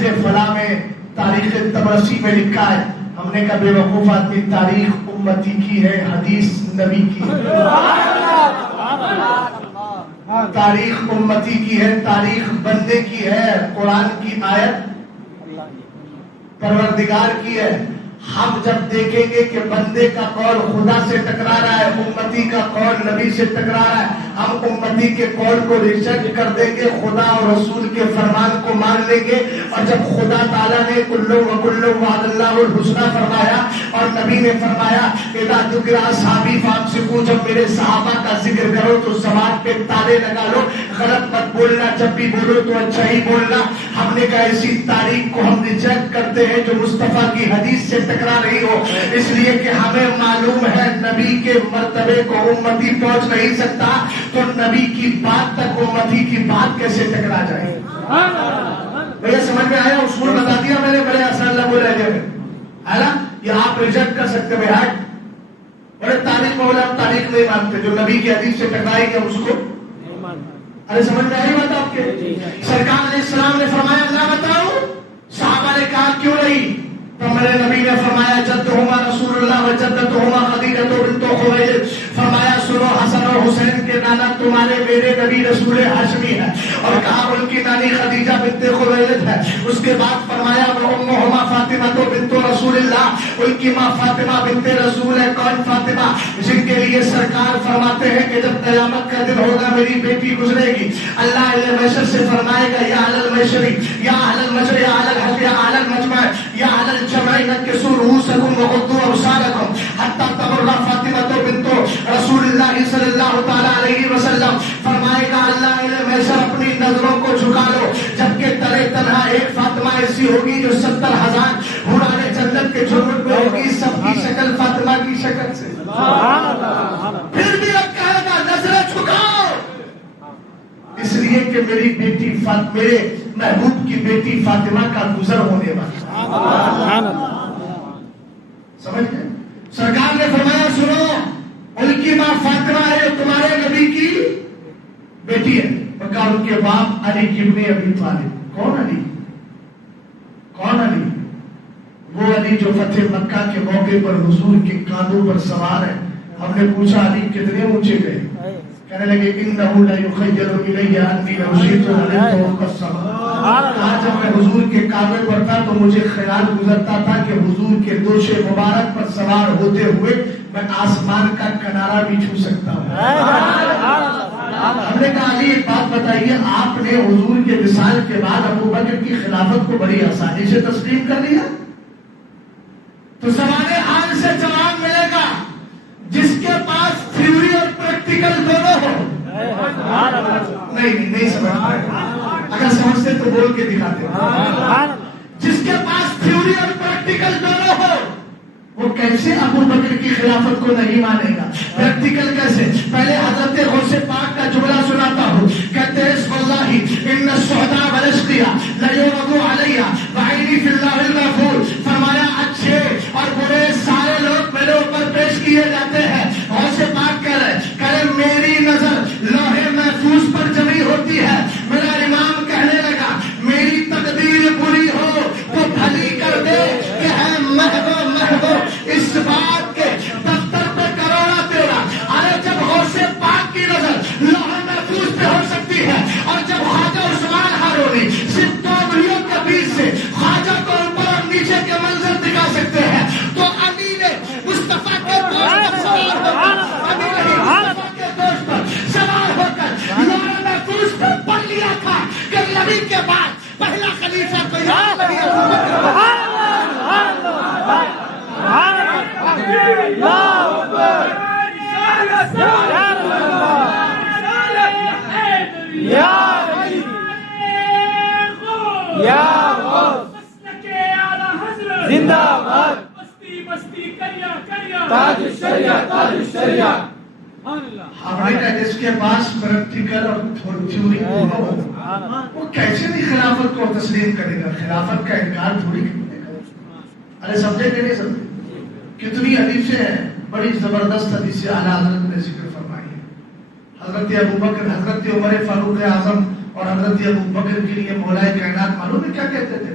تاریخ فلاں میں، تاریخ تبرسی میں لکھا ہے. ہم نے کہا بے وقوف آدمی، تاریخ امتی کی ہے، حدیث نبی کی ہے. تاریخ امتی کی ہے، تاریخ بندے کی ہے، قرآن کی آیت پروردگار کی ہے. ہم جب دیکھیں گے کہ بندے کا قول خدا سے ٹکرا رہا ہے، امتی کا قول نبی سے ٹکرا رہا ہے، ہم امتی کے قول کو ریجیکٹ کر دیں گے، خدا اور رسول کے فرمان کو مان لیں گے. اور جب خدا تعالیٰ نے کلو وعد اللہ الحسنہ فرمایا اور نبی نے فرمایا اذا ذکر اصحابی فامسکوا، جب میرے صحابہ کا ذکر کرو تو زبان پہ تالے لگا لو، غلط مت بولنا، جب بھی بولو تو اچھا ہی بولنا. ہم نے کہا ایسی تاریخ کو ہم ریجیکٹ کرتے ہیں جو مصطفیٰ کی حدیث سے ٹکرا رہی ہو، اس لیے کہ ہمیں معلوم ہے نبی کے مرتبے کو امتی پہنچ نہیں سکتا، تو نبی کی بات تک امتی کی بات کیسے ٹکرا جائے. بھیا سمجھ میں آیا؟ اصول بتا دیا میں نے بڑے آسان لفظوں میں، ہے نا؟ یہ آپ ریجیکٹ کر سکتے ہیں. ہٹ بڑے تاریخ میں بولے ہم تاریخ نہیں مانتے، جو نبی کی حدیث سے ٹکرائے گا اس کو. ارے سمجھ میں آئی بات آپ کے؟ سرکار علیہ السلام نے فرمایا اللہ بتاؤ، صحابہ نے کہا کیوں نہیں؟ تو میرے نبی نے فرمایا جدہما رسول اللہ و جدتہما خدیجہ بنت خویلد، فرمایا سنو حسن اور حسین کے نانا تمہارے میرے نبی رسول ہاشمی ہے، اور کہا ان کی نانی خدیجہ بنت خویلد ہے. اس کے بعد فرمایا امہما فاطمہ بنت رسول اللہ، ان کی ماں فاطمہ بنت رسول ہے. کون فاطمہ؟ جن کے لیے سرکار فرماتے ہیں کہ جب قیامت کا دن ہوگا میری بیٹی گزرے گی، اللہ اہل محشر سے فرمائے گا یا اہل المحشری یا اہل المجر یا اہل الحج یا اہل المجمع یا اہل الجمع نکسوا رؤوسکم وغضوا ابصارکم حتی تبر فاطمہ بنت رسول اللہ صلی اللہ تعالی علیہ وسلم. فرمائے گا اللہ اہل محشر اپنی نظروں کو جھکا لو، جبکہ ترے تنہا ایک فاطمہ ایسی ہوگی جو 70,000 حوران جنت کے جھرمٹ میں ہوگی، سب کی شکل فاطمہ کی شکل سے. پھر بھی اب کہے گا نظریں جھکاؤ، اس لیے کہ میری بیٹی میرے محبوب کی بیٹی فاطمہ کا گزر ہونے والا. سمجھ گئے؟ سرکار نے فرمایا سنو، ان کی ماں فاطمہ ہے جو تمہارے نبی کی بیٹی ہے. کہا ان کے باپ علی ابن ابی طالب. کون علی؟ کون علی؟ وہ علی جو فتح مکہ کے موقع پر حضور کے کاندھوں پر سوار ہے. ہم نے پوچھا علی کتنے اونچے گئے؟ کہنے لگے انہو لا یخیل الی انی لو شئت لعلمته السماء. جب میں حضور کے کعبے پر تھا تو مجھے خیال گزرتا تھا کہ حضور کے دوش مبارک پر سوار ہوتے ہوئے میں آسمان کا کنارہ بھی چھو سکتا ہوں. ہم نے کہا علی ایک بات بتائیے، آپ نے حضور کے وصال کے بعد ابو بکر کی خلافت کو بڑی آسانی سے تسلیم کر لیا، تو زمانے حال سے جواب ملے گا جس کے پاس تھیوری اور پریکٹیکل دونوں ہو. نہیں سمجھ پائے، اگر سمجھتے تو بول کے دکھاتے. جس کے پاس تھیوری اور پریکٹیکل دونوں ہو وہ کیسے ابو بکر کی خلافت کو نہیں مانے گا؟ پریکٹیکل کیسے؟ پہلے حضرت غوث پاک کا جملہ سناتا ہوں. کہتے ہیں واللہ ان الشہداء والاشقیاء لیعرضوا علی وعینی فی اللہ المغفور. فرمایا اچھے اور برے سارے لوگ میرے اوپر پیش کیے جاتے ہیں. غوث پاک کہہ رہے میری نظر لوح محفوظ پر جمی ہوتی ہے. میرا امام کہنے لگا میری تقدیر بری ہو تو بھلی کر دے کہ ہے محو اس بات کے دفتر پہ کروڑا تیرا. ارے جب غوث پاک کی نظر لوح محفوظ پہ ہو سکتی ہے اور جب خواجہ عثمان ہارونی صرف دو انگلیوں کے بیچ سے خواجہ کو اوپر اور نیچے کے منظر دکھا سکتے ہیں، تو علی نے مصطفیٰ کے دوست پر سوار ہو کر لوح محفوظ پہ پڑھ لیا تھا کہ نبی کے بعد پہلا خلیفہ کوئی اور نہیں جس کے پاس پریکٹیکل اور تھیوری دونوں ہو وہ کیسے نہیں خلافت کو تسلیم کرے گا؟ خلافت کا انکار تھوڑی کرے گا. ارے سمجھے کہ نہیں سمجھے؟ کتنی حدیثیں ہیں، بڑی زبردست حدیثیں اعلیٰ حضرت نے ذکر فرمائی ہے. حضرت ابو بکر، حضرت عمر فاروق اعظم اور حضرت ابو بکر کے لیے مولا کائنات معلوم ہے کیا کہتے تھے؟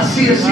80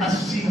80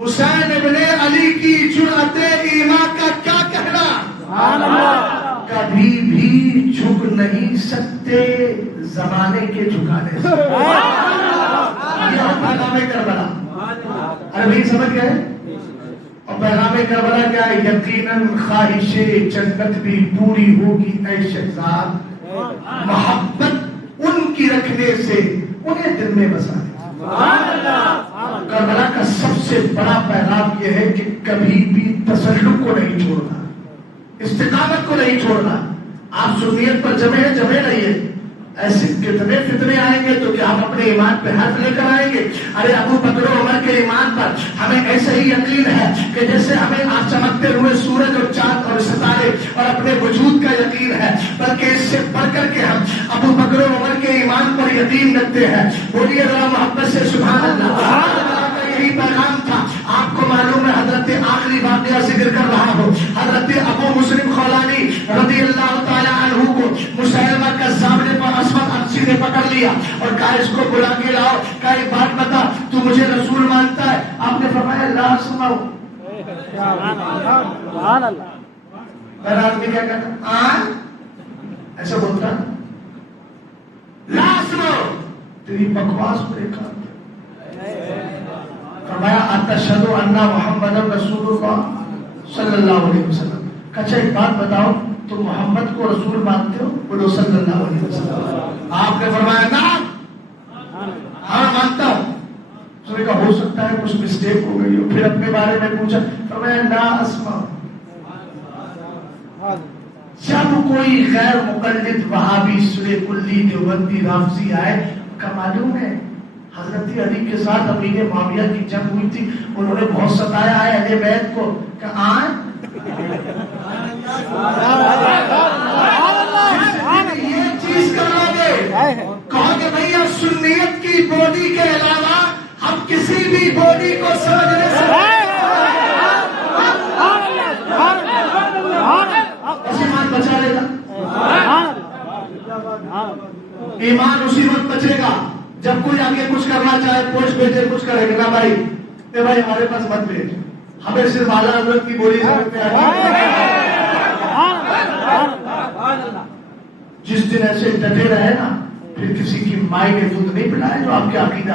حسین ابن علی کی جرأت ایمان کا کیا کہنا؟ کبھی بھی جھک نہیں سکتے زمانے کے جھکانے سے. یہ پیغام کربلا. عربی سمجھ گئے؟ اور پیغام کربلا کیا ہے؟ یقیناً خواہش جنت بھی پوری ہوگی اے شہزاد، محبت ان کی رکھنے سے انہیں دل میں بسانے. کربلا کا سب سے بڑا پیغام یہ ہے کہ کبھی بھی تسلق کو نہیں چھوڑنا، استقامت کو نہیں چھوڑنا. آپ سنیت پر جمے رہیے. ایسے کتنے فتنے آئیں گے تو کیا ہم اپنے ایمان پہ ہاتھ لے کر آئیں گے؟ ارے ابو بکر و عمر کے ایمان پر ہمیں ایسے ہی یقین ہے کہ جیسے ہمیں آج چمکتے ہوئے سورج اور چاند اور ستارے اور اپنے وجود کا یقین ہے، بلکہ اس سے بڑھ کر کے ہم ابو بکر و عمر کے ایمان پر یقین رکھتے ہیں. بولیے ذرا محبت سے سبحان اللہ. یہی پیغام تھا. آپ کو معلوم ہے حضرت آخری واقعہ ذکر کر رہا ہوں. حضرت ابو مسلم خولانی رضی اللہ تعالی عنہ کو مسیلمہ کذاب نے پر اسود عنسی نے پکڑ لیا اور کہا اس کو بلا کے لاؤ. کہا ایک بات بتا، تو مجھے رسول مانتا ہے؟ آپ نے فرمایا لا اسمعو. سبحان اللہ. میرا آدمی کیا کہتا؟ ایسا بولتا لا اسمعو. تیری بکواس کو دیکھا. فرمایا اتشہد ان محمد رسول اللہ صلی اللہ علیہ وسلم. کہا ایک بات بتاؤ، تم محمد کو رسول مانتے ہو؟ بولو صلی اللہ علیہ وسلم. آپ نے فرمایا نعم، ہاں مانتا ہوں. اس نے کہا ہو سکتا ہے کچھ مسٹیک ہو گئی ہو. پھر اپنے بارے میں پوچھا، فرمایا لا اسمع. جب کوئی غیر مقلد وہابی سنی کلی دیوبندی رافضی آئے، کا معلوم ہے حضرت علی کے ساتھ امیر معاویہ کی جنگ ہوئی تھی، انہوں نے بہت ستایا ہے اہل بیت کو. کہ یہ چیز کرو گے، کہو گے بھیا سنیت کی بولی کے علاوہ ہم کسی بھی بولی کو سمجھ نہیں سکتے. ایمان بچا لے گا. ایمان اسی وقت بچے گا جب کوئی آگے کچھ کرنا چاہے، پوچھ بھیجے کچھ کرے گا. بھائی اے بھائی ہمارے پاس مت بھیج، ہمیں صرف اعلیٰ حضرت کی بولی سمجھ میں آئی. جس دن ایسے ڈٹے رہے نا، پھر کسی کی مائی نے دودھ نہیں پلائے جو آپ کے عقیدہ